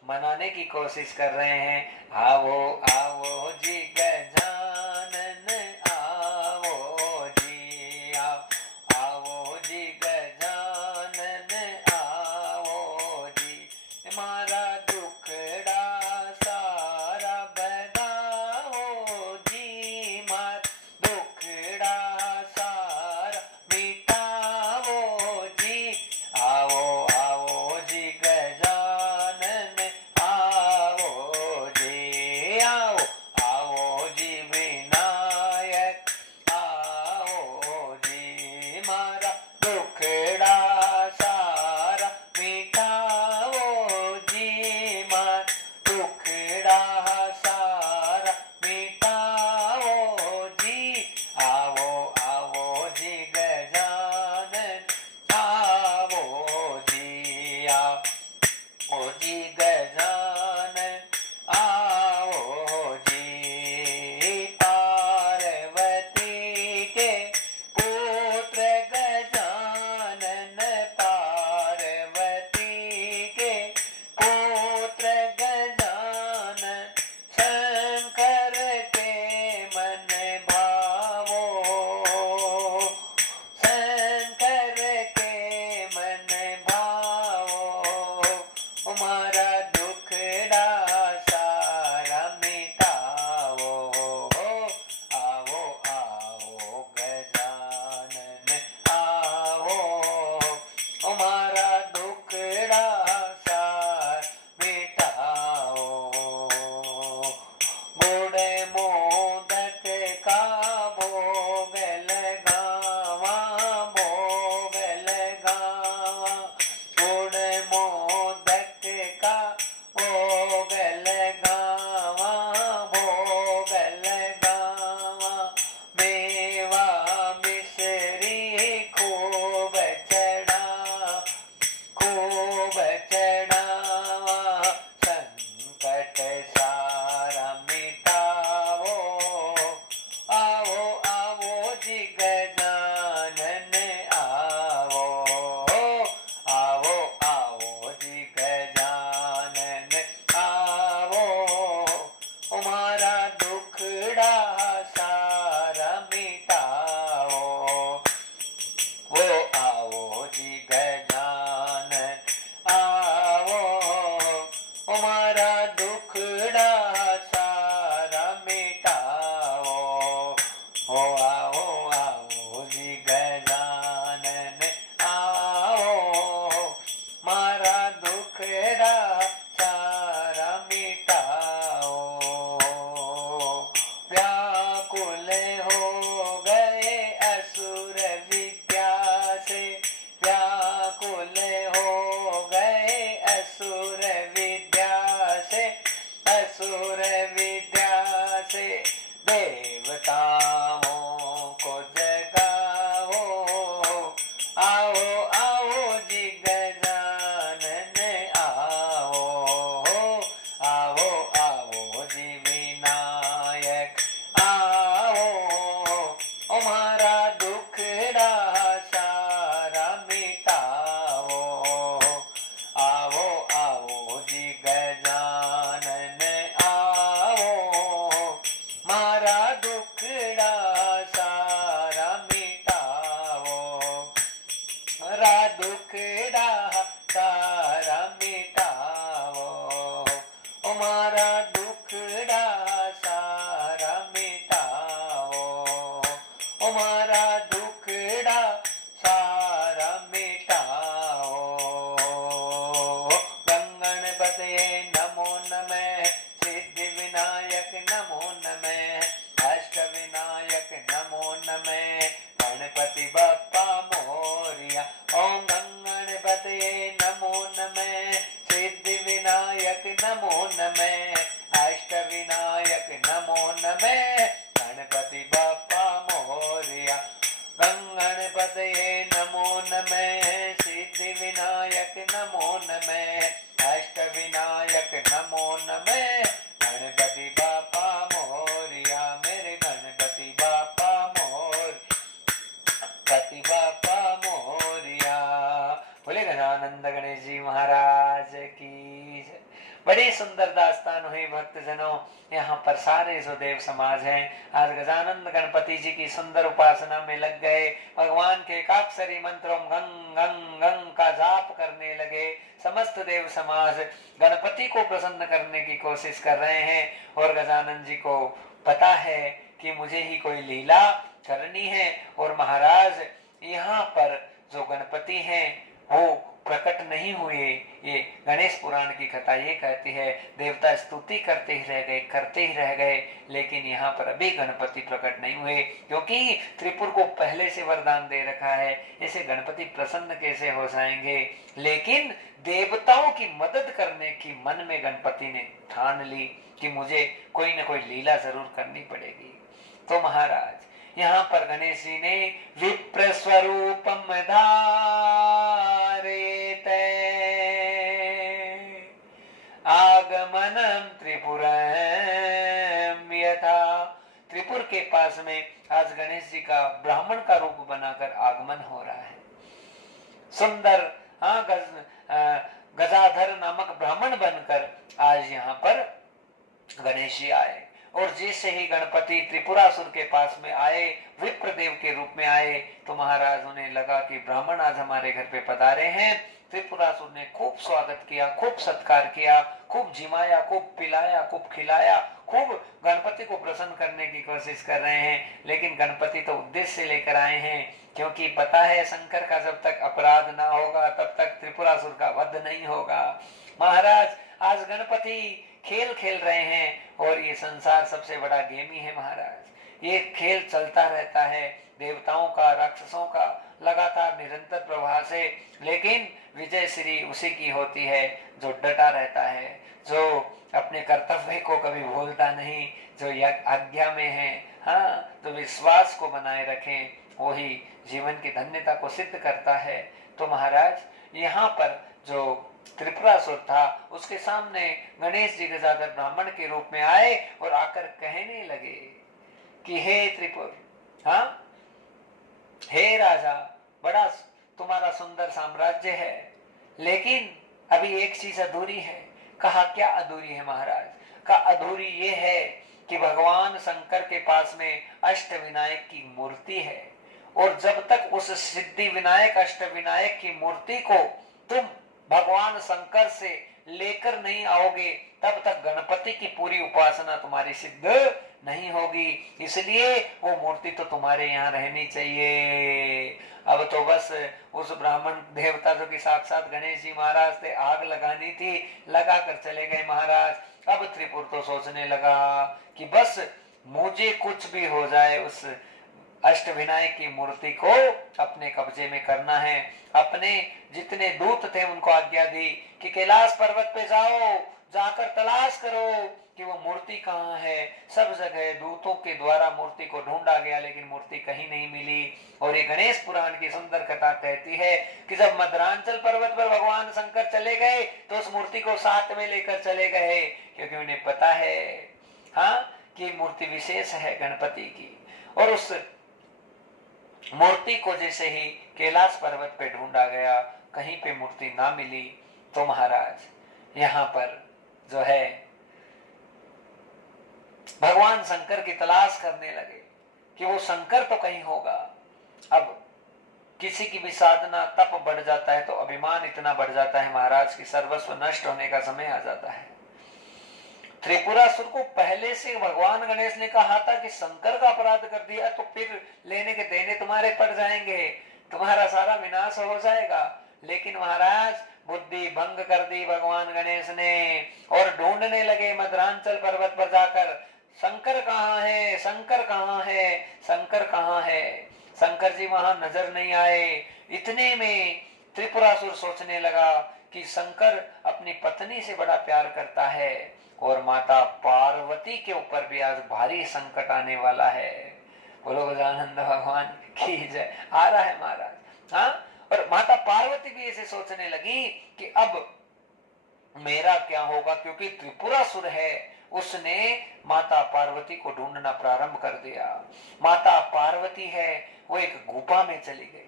मनाने की कोशिश कर रहे हैं। आओ आओ जी गजानन आओ जी, आओ जी गजानन आओ जी, हमारा दुखड़ा सारा बधाओ जी, मार दुखड़ा सारा मिटाओ जी। आओ आओ जी गजानन आओ जी, आओ आओ जी विनायक आओ जी, मारा दुखड़ा सारा मिटाओ जी, मार दुखड़ा सारा मिटाओ जी। आओ आओ जी गजानन आओ जी, आओ जी गजानन आओ जी, पार्वती के पुत्र गजानन, पार्वती के पुत्र गजानन, शंकर के मन भावो, शंकर के मन भावो, हमारा दुखड़ा सारा मिटाओ। आओ आओ गजानन आओ, हमारा दुखड़ा सारा मिटाओ। गुड़ मोदक का भोग लगावा, भोग लगावा, गुड़ मोदक का भोग लगावा, भोग लगावा, मेवा मिश्री खूब चढ़ा, खूब चढ़ावा, संकट सारा मिटाओ। आओ आओ जी गजानन आओ, आओ आओ जी गजानन आओ, हमारा दुखड़ा सारा मिटाओ। वो आओ जी गजानन आओ, हमारा दुखड़ा सारा मिटाओ। हो आओ आओ जी गजानन आओ, हमारा दुखड़ा सारा मिटाओ। व्याकुल हो गए असुर विद्या से, व्याकुल हो गए असुर विद्या से, असुर विद्या से, देवताओं को जगाओ। आओ आओ जी गजानन आओ, आओ आओ जी विनायक आओ, हमारा दुखड़ा सारा मिटाओ। आओ आओ जी गजानन आओ, हमारा दुखड़ा सारा मिटाओ, हमारा दुखड़ा सारा मिटाओ, हमारा दुखड़ा सारा मिटाओ, हमारा दुखड़ा सारा मिटाओ। गंगणपतये नमो नमः, सिद्धि विनायक नमो नमः, अष्ट विनायक नमो नमः, गणपति बप्पा मोरिया। ओम गंगणपतये नमो नमः, सिद्धि विनायक नमो नमः, अष्ट विनायक नमो नमः, गणपति बप्पा मोरिया। गंगणपतये नमो नमः, सिद्धि विनायक नमो नमः, अष्ट विनायक नमो नमः, गणपति बप्पा मोरिया। मेरे गणपति बप्पा मोरिया, गणपति बप्पा मोरिया। बोले गजानंद गणेश जी महाराज की जय। बड़ी सुंदर दास्तान हुई भक्तजनों। यहाँ पर सारे जो देव समाज हैं आज गजानंद गणपति जी की सुंदर उपासना में लग गए। भगवान के एकाक्षरी मंत्रों गंग गंग गंग का जाप करने लगे। समस्त देव समाज गणपति को प्रसन्न करने की कोशिश कर रहे हैं और गजानंद जी को पता है कि मुझे ही कोई लीला करनी है। और महाराज यहाँ पर जो गणपति हैं वो प्रकट नहीं हुए। ये गणेश पुराण की कथा ये कहती है देवता स्तुति करते ही रह गए, लेकिन यहाँ पर अभी गणपति प्रकट नहीं हुए क्योंकि त्रिपुर को पहले से वरदान दे रखा है। ऐसे गणपति प्रसन्न कैसे हो जाएंगे। लेकिन देवताओं की मदद करने की मन में गणपति ने ठान ली कि मुझे कोई ना कोई लीला जरूर करनी पड़ेगी। तो महाराज यहाँ पर गणेश जी ने विप्र स्वरूपम धारेत आगमनम त्रिपुरम यथा। त्रिपुर के पास में आज गणेश जी का ब्राह्मण का रूप बनाकर आगमन हो रहा है। सुंदर गजाधर नामक ब्राह्मण बनकर आज यहाँ पर गणेश जी आए। और जैसे ही गणपति त्रिपुरासुर के पास में आए, विप्रदेव के रूप में आए, तो महाराज उन्हें लगा कि ब्राह्मण आज हमारे घर पे पधारे हैं। त्रिपुरासुर ने खूब स्वागत किया, खूब सत्कार किया, खूब जिमाया, खूब पिलाया, खूब खिलाया, खूब गणपति को प्रसन्न करने की कोशिश कर रहे हैं। लेकिन गणपति तो उद्देश्य से लेकर आए हैं क्योंकि पता है शंकर का जब तक अपराध ना होगा तब तक त्रिपुरासुर का वध नहीं होगा। महाराज आज गणपति खेल खेल रहे हैं और ये संसार सबसे बड़ा गेमी है महाराज। ये खेल चलता रहता है देवताओं का, राक्षसों का लगातार निरंतर प्रवाह से, लेकिन विजय श्री उसी की होती है जो डटा रहता है, जो अपने कर्तव्य को कभी भूलता नहीं, जो आज्ञा में है। हाँ, तो विश्वास को बनाए रखें, वही जीवन की धन्यता को सिद्ध करता है। तो महाराज यहाँ पर जो त्रिपुरासुर था उसके सामने गणेश जी गजाधर ब्राह्मण के रूप में आए और आकर कहने लगे कि हे त्रिपुर, हाँ हे राजा, बड़ा तुम्हारा सुंदर साम्राज्य है, लेकिन अभी एक चीज अधूरी है। कहा क्या अधूरी है महाराज? कहा अधूरी ये है कि भगवान शंकर के पास में अष्ट विनायक की मूर्ति है और जब तक उस सिद्धि विनायक अष्ट विनायक की मूर्ति को तुम भगवान शंकर से लेकर नहीं आओगे तब तक गणपति की पूरी उपासना तुम्हारी सिद्ध नहीं होगी। इसलिए वो मूर्ति तो तुम्हारे यहाँ रहनी चाहिए। अब तो बस उस ब्राह्मण देवता जो कि साक्षात गणेश जी महाराज थे, आग लगानी थी, लगा कर चले गए महाराज। अब त्रिपुर तो सोचने लगा कि बस मुझे कुछ भी हो जाए उस अष्ट विनायक की मूर्ति को अपने कब्जे में करना है। अपने जितने दूत थे उनको आज्ञा दी कि कैलाश पर्वत पे जाओ, जाकर तलाश करो कि वो मूर्ति कहाँ है। सब जगह दूतों के द्वारा मूर्ति को ढूंढा गया लेकिन मूर्ति कहीं नहीं मिली। और ये गणेश पुराण की सुंदर कथा कहती है कि जब मद्रांचल पर्वत पर भगवान शंकर चले गए तो उस मूर्ति को साथ में लेकर चले गए, क्योंकि उन्हें पता है हाँ कि मूर्ति विशेष है गणपति की। और उस मूर्ति को जैसे ही कैलाश पर्वत पे ढूंढा गया, कहीं पे मूर्ति ना मिली, तो महाराज यहाँ पर जो है भगवान शंकर की तलाश करने लगे कि वो शंकर तो कहीं होगा। अब किसी की भी साधना तप बढ़ जाता है तो अभिमान इतना बढ़ जाता है महाराज कि सर्वस्व नष्ट होने का समय आ जाता है। त्रिपुरासुर को पहले से भगवान गणेश ने कहा था कि शंकर का अपराध कर दिया तो फिर लेने के देने तुम्हारे पड़ जाएंगे, तुम्हारा सारा विनाश हो जाएगा। लेकिन महाराज बुद्धि भंग कर दी भगवान गणेश ने और ढूंढने लगे मद्रांचल पर्वत पर जाकर, शंकर कहाँ है, शंकर कहाँ है, शंकर कहाँ है। शंकर जी वहां नजर नहीं आए। इतने में त्रिपुरासुर सोचने लगा कि शंकर अपनी पत्नी से बड़ा प्यार करता है और माता पार्वती के ऊपर भी आज भारी संकट आने वाला है। बोलो गजानंद भगवान की जय। आ रहा है महाराज। हाँ, और माता पार्वती भी ऐसे सोचने लगी कि अब मेरा क्या होगा, क्योंकि त्रिपुरासुर है उसने माता पार्वती को ढूंढना प्रारंभ कर दिया। माता पार्वती है वो एक गुफा में चली गई।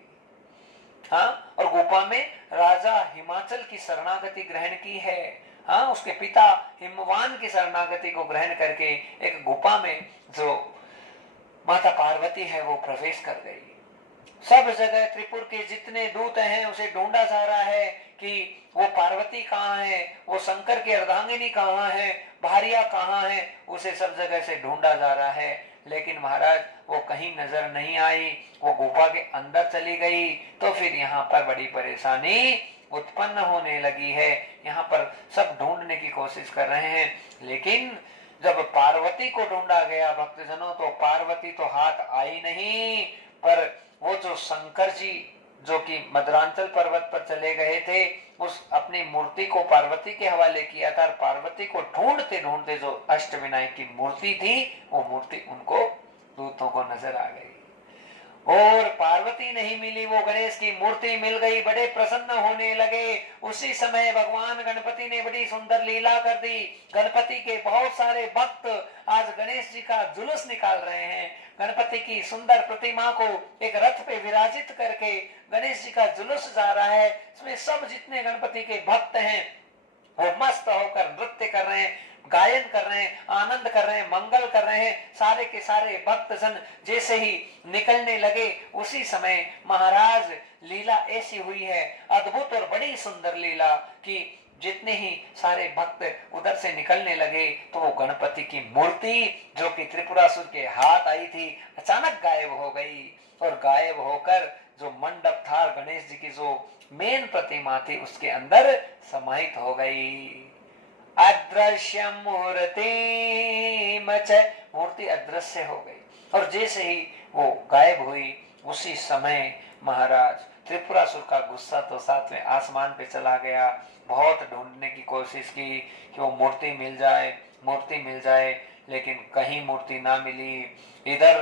हाँ, और गुफा में राजा हिमाचल की शरणागति ग्रहण की है। हाँ, उसके पिता हिमवान की शरणागति को ग्रहण करके एक गुफा में जो माता पार्वती है वो प्रवेश कर गई। सब जगह त्रिपुर के जितने दूत हैं उसे ढूंढा जा रहा है कि वो पार्वती कहाँ है, वो शंकर की अर्धांगिनी कहाँ है, भारिया कहाँ है, उसे सब जगह से ढूंढा जा रहा है। लेकिन महाराज वो कहीं नजर नहीं आई, वो गुफा के अंदर चली गई। तो फिर यहाँ पर बड़ी परेशानी उत्पन्न होने लगी है। यहाँ पर सब ढूंढने की कोशिश कर रहे हैं, लेकिन जब पार्वती को ढूंढा गया भक्तजनों, तो पार्वती तो हाथ आई नहीं, पर वो जो शंकर जी जो कि मदरांचल पर्वत पर चले गए थे, उस अपनी मूर्ति को पार्वती के हवाले किया था। पार्वती को ढूंढते ढूंढते जो अष्टविनायक की मूर्ति थी, वो मूर्ति उनको दूतों को नजर आ गई। और पार्वती नहीं मिली, वो गणेश की मूर्ति मिल गई। बड़े प्रसन्न होने लगे। उसी समय भगवान गणपति ने बड़ी सुंदर लीला कर दी। गणपति के बहुत सारे भक्त आज गणेश जी का जुलूस निकाल रहे हैं। गणपति की सुंदर प्रतिमा को एक रथ पे विराजित करके गणेश जी का जुलूस जा रहा है। इसमें सब जितने गणपति के भक्त हैं वो मस्त होकर नृत्य कर रहे हैं, गायन कर रहे हैं, आनंद कर रहे हैं, मंगल कर रहे हैं। सारे के सारे भक्तजन जैसे ही निकलने लगे, उसी समय महाराज लीला ऐसी हुई है, अद्भुत और बड़ी सुंदर लीला कि जितने ही सारे भक्त उधर से निकलने लगे तो वो गणपति की मूर्ति जो कि त्रिपुरासुर के हाथ आई थी, अचानक गायब हो गई। और गायब होकर जो मंडप था, गणेश जी की जो मेन प्रतिमा थी, उसके अंदर समाहित हो गई। अदृश्य मूर्ति मच, मूर्ति अदृश्य हो गई। और जैसे ही वो गायब हुई, उसी समय महाराज त्रिपुरासुर का गुस्सा तो सातवें आसमान पे चला गया। बहुत ढूंढने की कोशिश की कि वो मूर्ति मिल जाए, मूर्ति मिल जाए, लेकिन कहीं मूर्ति ना मिली। इधर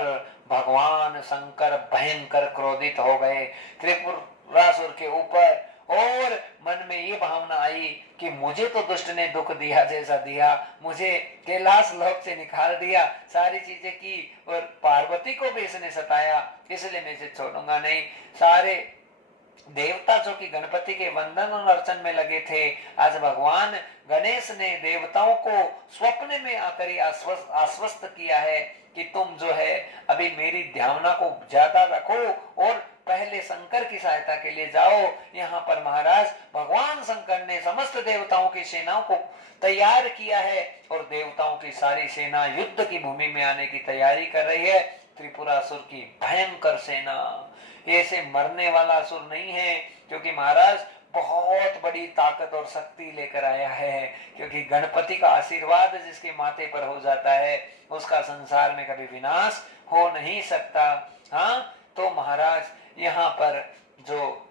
भगवान शंकर भयंकर क्रोधित हो गए त्रिपुरासुर के ऊपर, और मन में ये भावना आई कि मुझे तो दुष्ट ने दुख दिया जैसा दिया, मुझे कैलाश लोक से निकाल दिया, सारी चीजें की, और पार्वती को भी इसने सताया, इसलिए मैं इसे छोड़ूंगा नहीं। सारे देवता जो कि गणपति के वंदन और अर्चन में लगे थे, आज भगवान गणेश ने देवताओं को स्वप्न में आकर आश्वस्त किया है कि तुम जो है अभी मेरी ध्यावना को ज्यादा रखो और पहले शंकर की सहायता के लिए जाओ। यहाँ पर महाराज भगवान शंकर ने समस्त देवताओं की सेनाओं को तैयार किया है, और देवताओं की सारी सेना युद्ध की भूमि में आने की तैयारी कर रही है। त्रिपुरासुर की भयंकर सेना, ऐसे मरने वाला असुर नहीं है, क्योंकि महाराज बहुत बड़ी ताकत और शक्ति लेकर आया है। क्योंकि गणपति का आशीर्वाद जिसके माथे पर हो जाता है, उसका संसार में कभी विनाश हो नहीं सकता। हाँ, तो महाराज यहाँ पर जो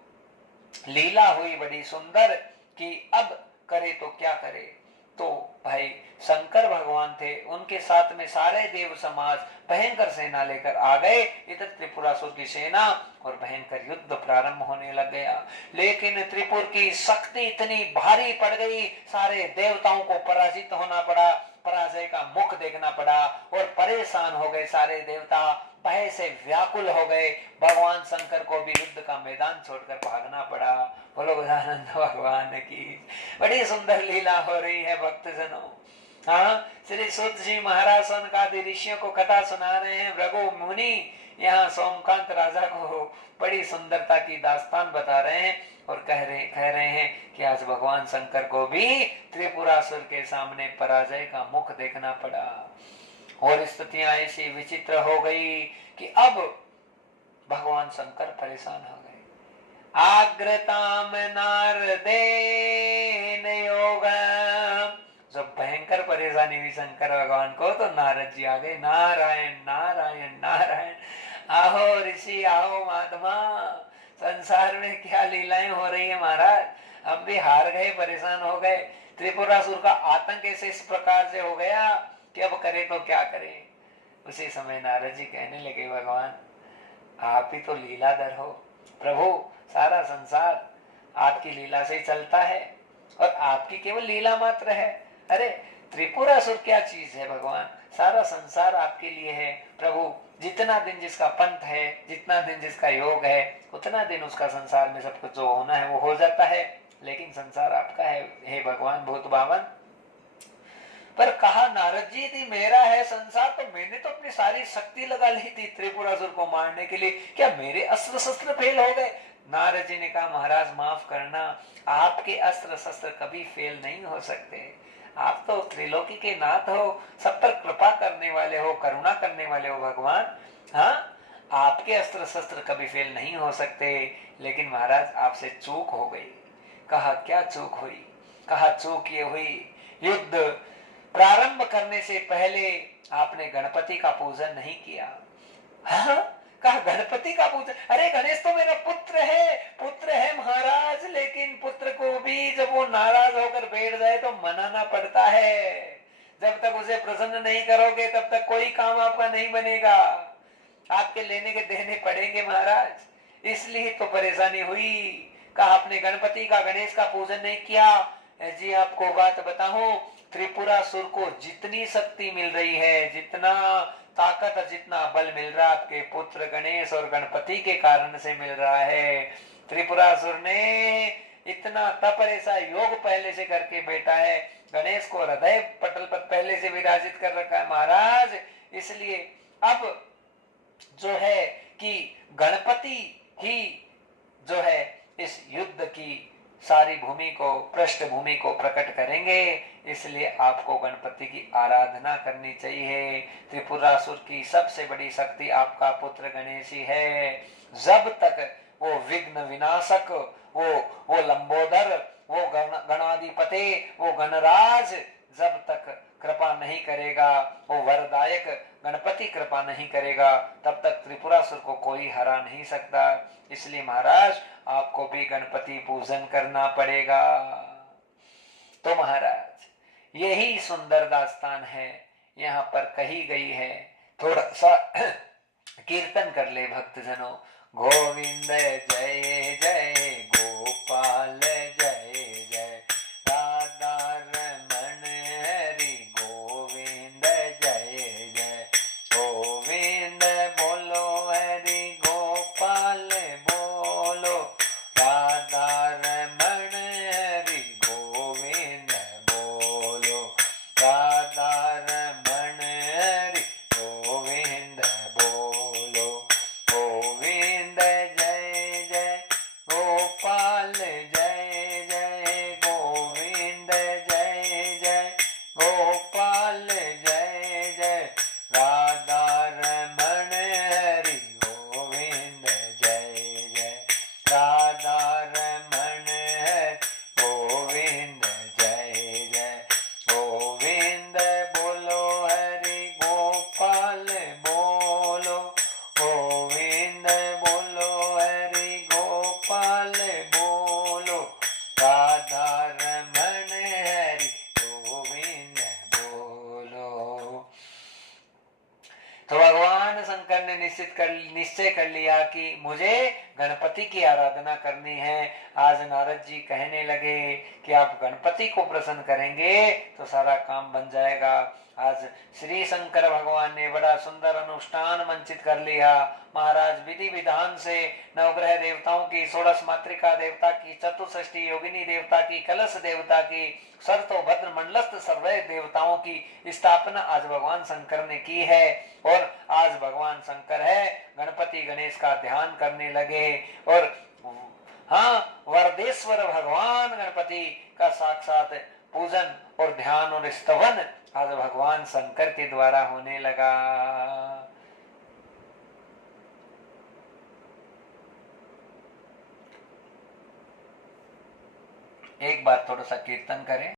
लीला हुई बड़ी सुंदर कि अब करे तो क्या करे। तो भाई शंकर भगवान थे, उनके साथ में सारे देव समाज भयंकर सेना लेकर आ गए। इधर त्रिपुरासुर की सेना और भयंकर युद्ध प्रारंभ होने लग गया। लेकिन त्रिपुर की शक्ति इतनी भारी पड़ गई, सारे देवताओं को पराजित होना पड़ा, पराजय का मुख देखना पड़ा, और परेशान हो गए सारे देवता, भय से व्याकुल हो गए। भगवान शंकर को भी युद्ध का मैदान छोड़कर भागना पड़ा। बोलो गजानन भगवान की। बड़ी सुंदर लीला हो रही है भक्तजनों। हाँ, श्री सूत जी महाराज सनकादि ऋषियों को कथा सुना रहे हैं। भृगु मुनि यहाँ सोमकांत राजा को बड़ी सुंदरता की दास्तान बता रहे हैं, और कह रहे हैं कि आज भगवान शंकर को भी त्रिपुरासुर के सामने पराजय का मुख देखना पड़ा। और स्थितियां ऐसी विचित्र हो गई कि अब भगवान शंकर परेशान हो गए। आग्रताम नारदेन योगम, जब भयंकर परेशानी हुई शंकर भगवान को, तो नारद जी आ गए। नारायण नारायण नारायण, आओ ऋषि, आओ महात्मा, संसार में क्या लीलाएं हो रही है महाराज, हम भी हार गए, परेशान हो गए। त्रिपुरासुर का आतंक ऐसे इस प्रकार से हो गया कि अब करे तो क्या करें। उसी समय नारद जी कहने लगे, भगवान आप ही तो लीलाधर हो, प्रभु सारा संसार आपकी लीला से चलता है, और आपकी केवल लीला मात्र है। अरे त्रिपुरासुर क्या चीज है भगवान, सारा संसार आपके लिए है। प्रभु जितना दिन जिसका पंथ है, जितना दिन जिसका योग है, उतना दिन उसका संसार में सब कुछ जो होना है वो हो जाता है। लेकिन संसार आपका है हे भगवान भूत भावन। पर कहा नारद जी यदि मेरा है संसार तो मैंने तो अपनी सारी शक्ति लगा ली थी त्रिपुरासुर को मारने के लिए, क्या मेरे अस्त्र शस्त्र फेल हो गए? नारद जी ने कहा महाराज माफ करना, आपके अस्त्र शस्त्र कभी फेल नहीं हो सकते। आप तो त्रिलोकी के नाथ हो, सब पर कृपा करने वाले हो, करुणा करने वाले हो भगवान। हाँ, आपके अस्त्र शस्त्र कभी फेल नहीं हो सकते। लेकिन महाराज आपसे चूक हो गई। कहा क्या चूक हुई? कहा चूक ये हुई, युद्ध प्रारंभ करने से पहले आपने गणपति का पूजन नहीं किया। हाँ? कहा गणपति का पूजन? अरे गणेश तो मेरा पुत्र है महाराज, लेकिन पुत्र को भी जब वो नाराज होकर बैठ जाए तो मनाना पड़ता है। जब तक उसे प्रसन्न नहीं करोगे तब तक कोई काम आपका नहीं बनेगा, आपके लेने के देने पड़ेंगे महाराज, इसलिए तो परेशानी हुई। कहा आपने गणपति का गणेश का पूजन नहीं किया। जी आपको बात बताऊं, त्रिपुरासुर को जितनी शक्ति मिल रही है, जितना ताकत, जितना बल मिल रहा है, आपके पुत्र गणेश और गणपति के कारण से मिल रहा है। त्रिपुरासुर ने इतना तप, ऐसा योग पहले से करके बैठा है, गणेश को हृदय पटल पर पहले से विराजित कर रखा है महाराज। इसलिए अब जो है कि गणपति ही जो है इस युद्ध की सारी भूमि को, पृष्ठभूमि को प्रकट करेंगे। इसलिए आपको गणपति की आराधना करनी चाहिए। त्रिपुरासुर की सबसे बड़ी शक्ति आपका पुत्र गणेश ही है। जब तक वो विघ्न विनाशक, वो लंबोदर, वो गणाधिपति, वो गणराज जब तक कृपा नहीं करेगा, वो वरदायक गणपति कृपा नहीं करेगा, तब तक त्रिपुरासुर को कोई हरा नहीं सकता। इसलिए महाराज आपको भी गणपति पूजन करना पड़ेगा। तो महाराज यही सुंदर दास्तान है, यहाँ पर कही गई है। थोड़ा सा कीर्तन कर ले भक्तजनों। गोविंद जय जय गोपाल जय जय राधा रमण हरि गोविंद जय जय। गोविंद बोलो हरि गोपाल बोलो राधा रमण हरि गोविंद बोलो राधा रमण हरि गोविंद बोलो। गोविंद जय जय गोपाल जय जय गोविंद जय जय गोपाल जय जय राधा रमण हरि गोविंद जय जय राधा रमण हरि गोविंद जय जय। गोविंद बोलो हरि गोपाल बोलो गोविंद बोलो हरि गोपाल बोलो राधा रमण हरि गोविंद बोलो। तो भगवान शंकर ने निश्चय कर लिया कि मुझे गणपति की आराधना करनी है। आज नारद जी कहने लगे कि आप गणपति को प्रसन्न करेंगे तो सारा काम बन जाएगा। आज श्री शंकर भगवान ने बड़ा सुंदर अनुष्ठान मंचित कर लिया। महाराज विधि विधान से नवग्रह देवताओं की, षोडश मातृका देवता की, चतुष्षष्ठी योगिनी देवता की, कलश देवता की, सर्तो भद्र मंडलस्थ सर्वै देवताओं की स्थापना आज भगवान शंकर ने की है। और आज भगवान शंकर है गणपति गणेश का ध्यान करने लगे। और हाँ, वरदेश्वर भगवान गणपति का साक्षात पूजन और ध्यान और स्तवन आज भगवान शंकर के द्वारा होने लगा। एक बार थोड़ा सा कीर्तन करें।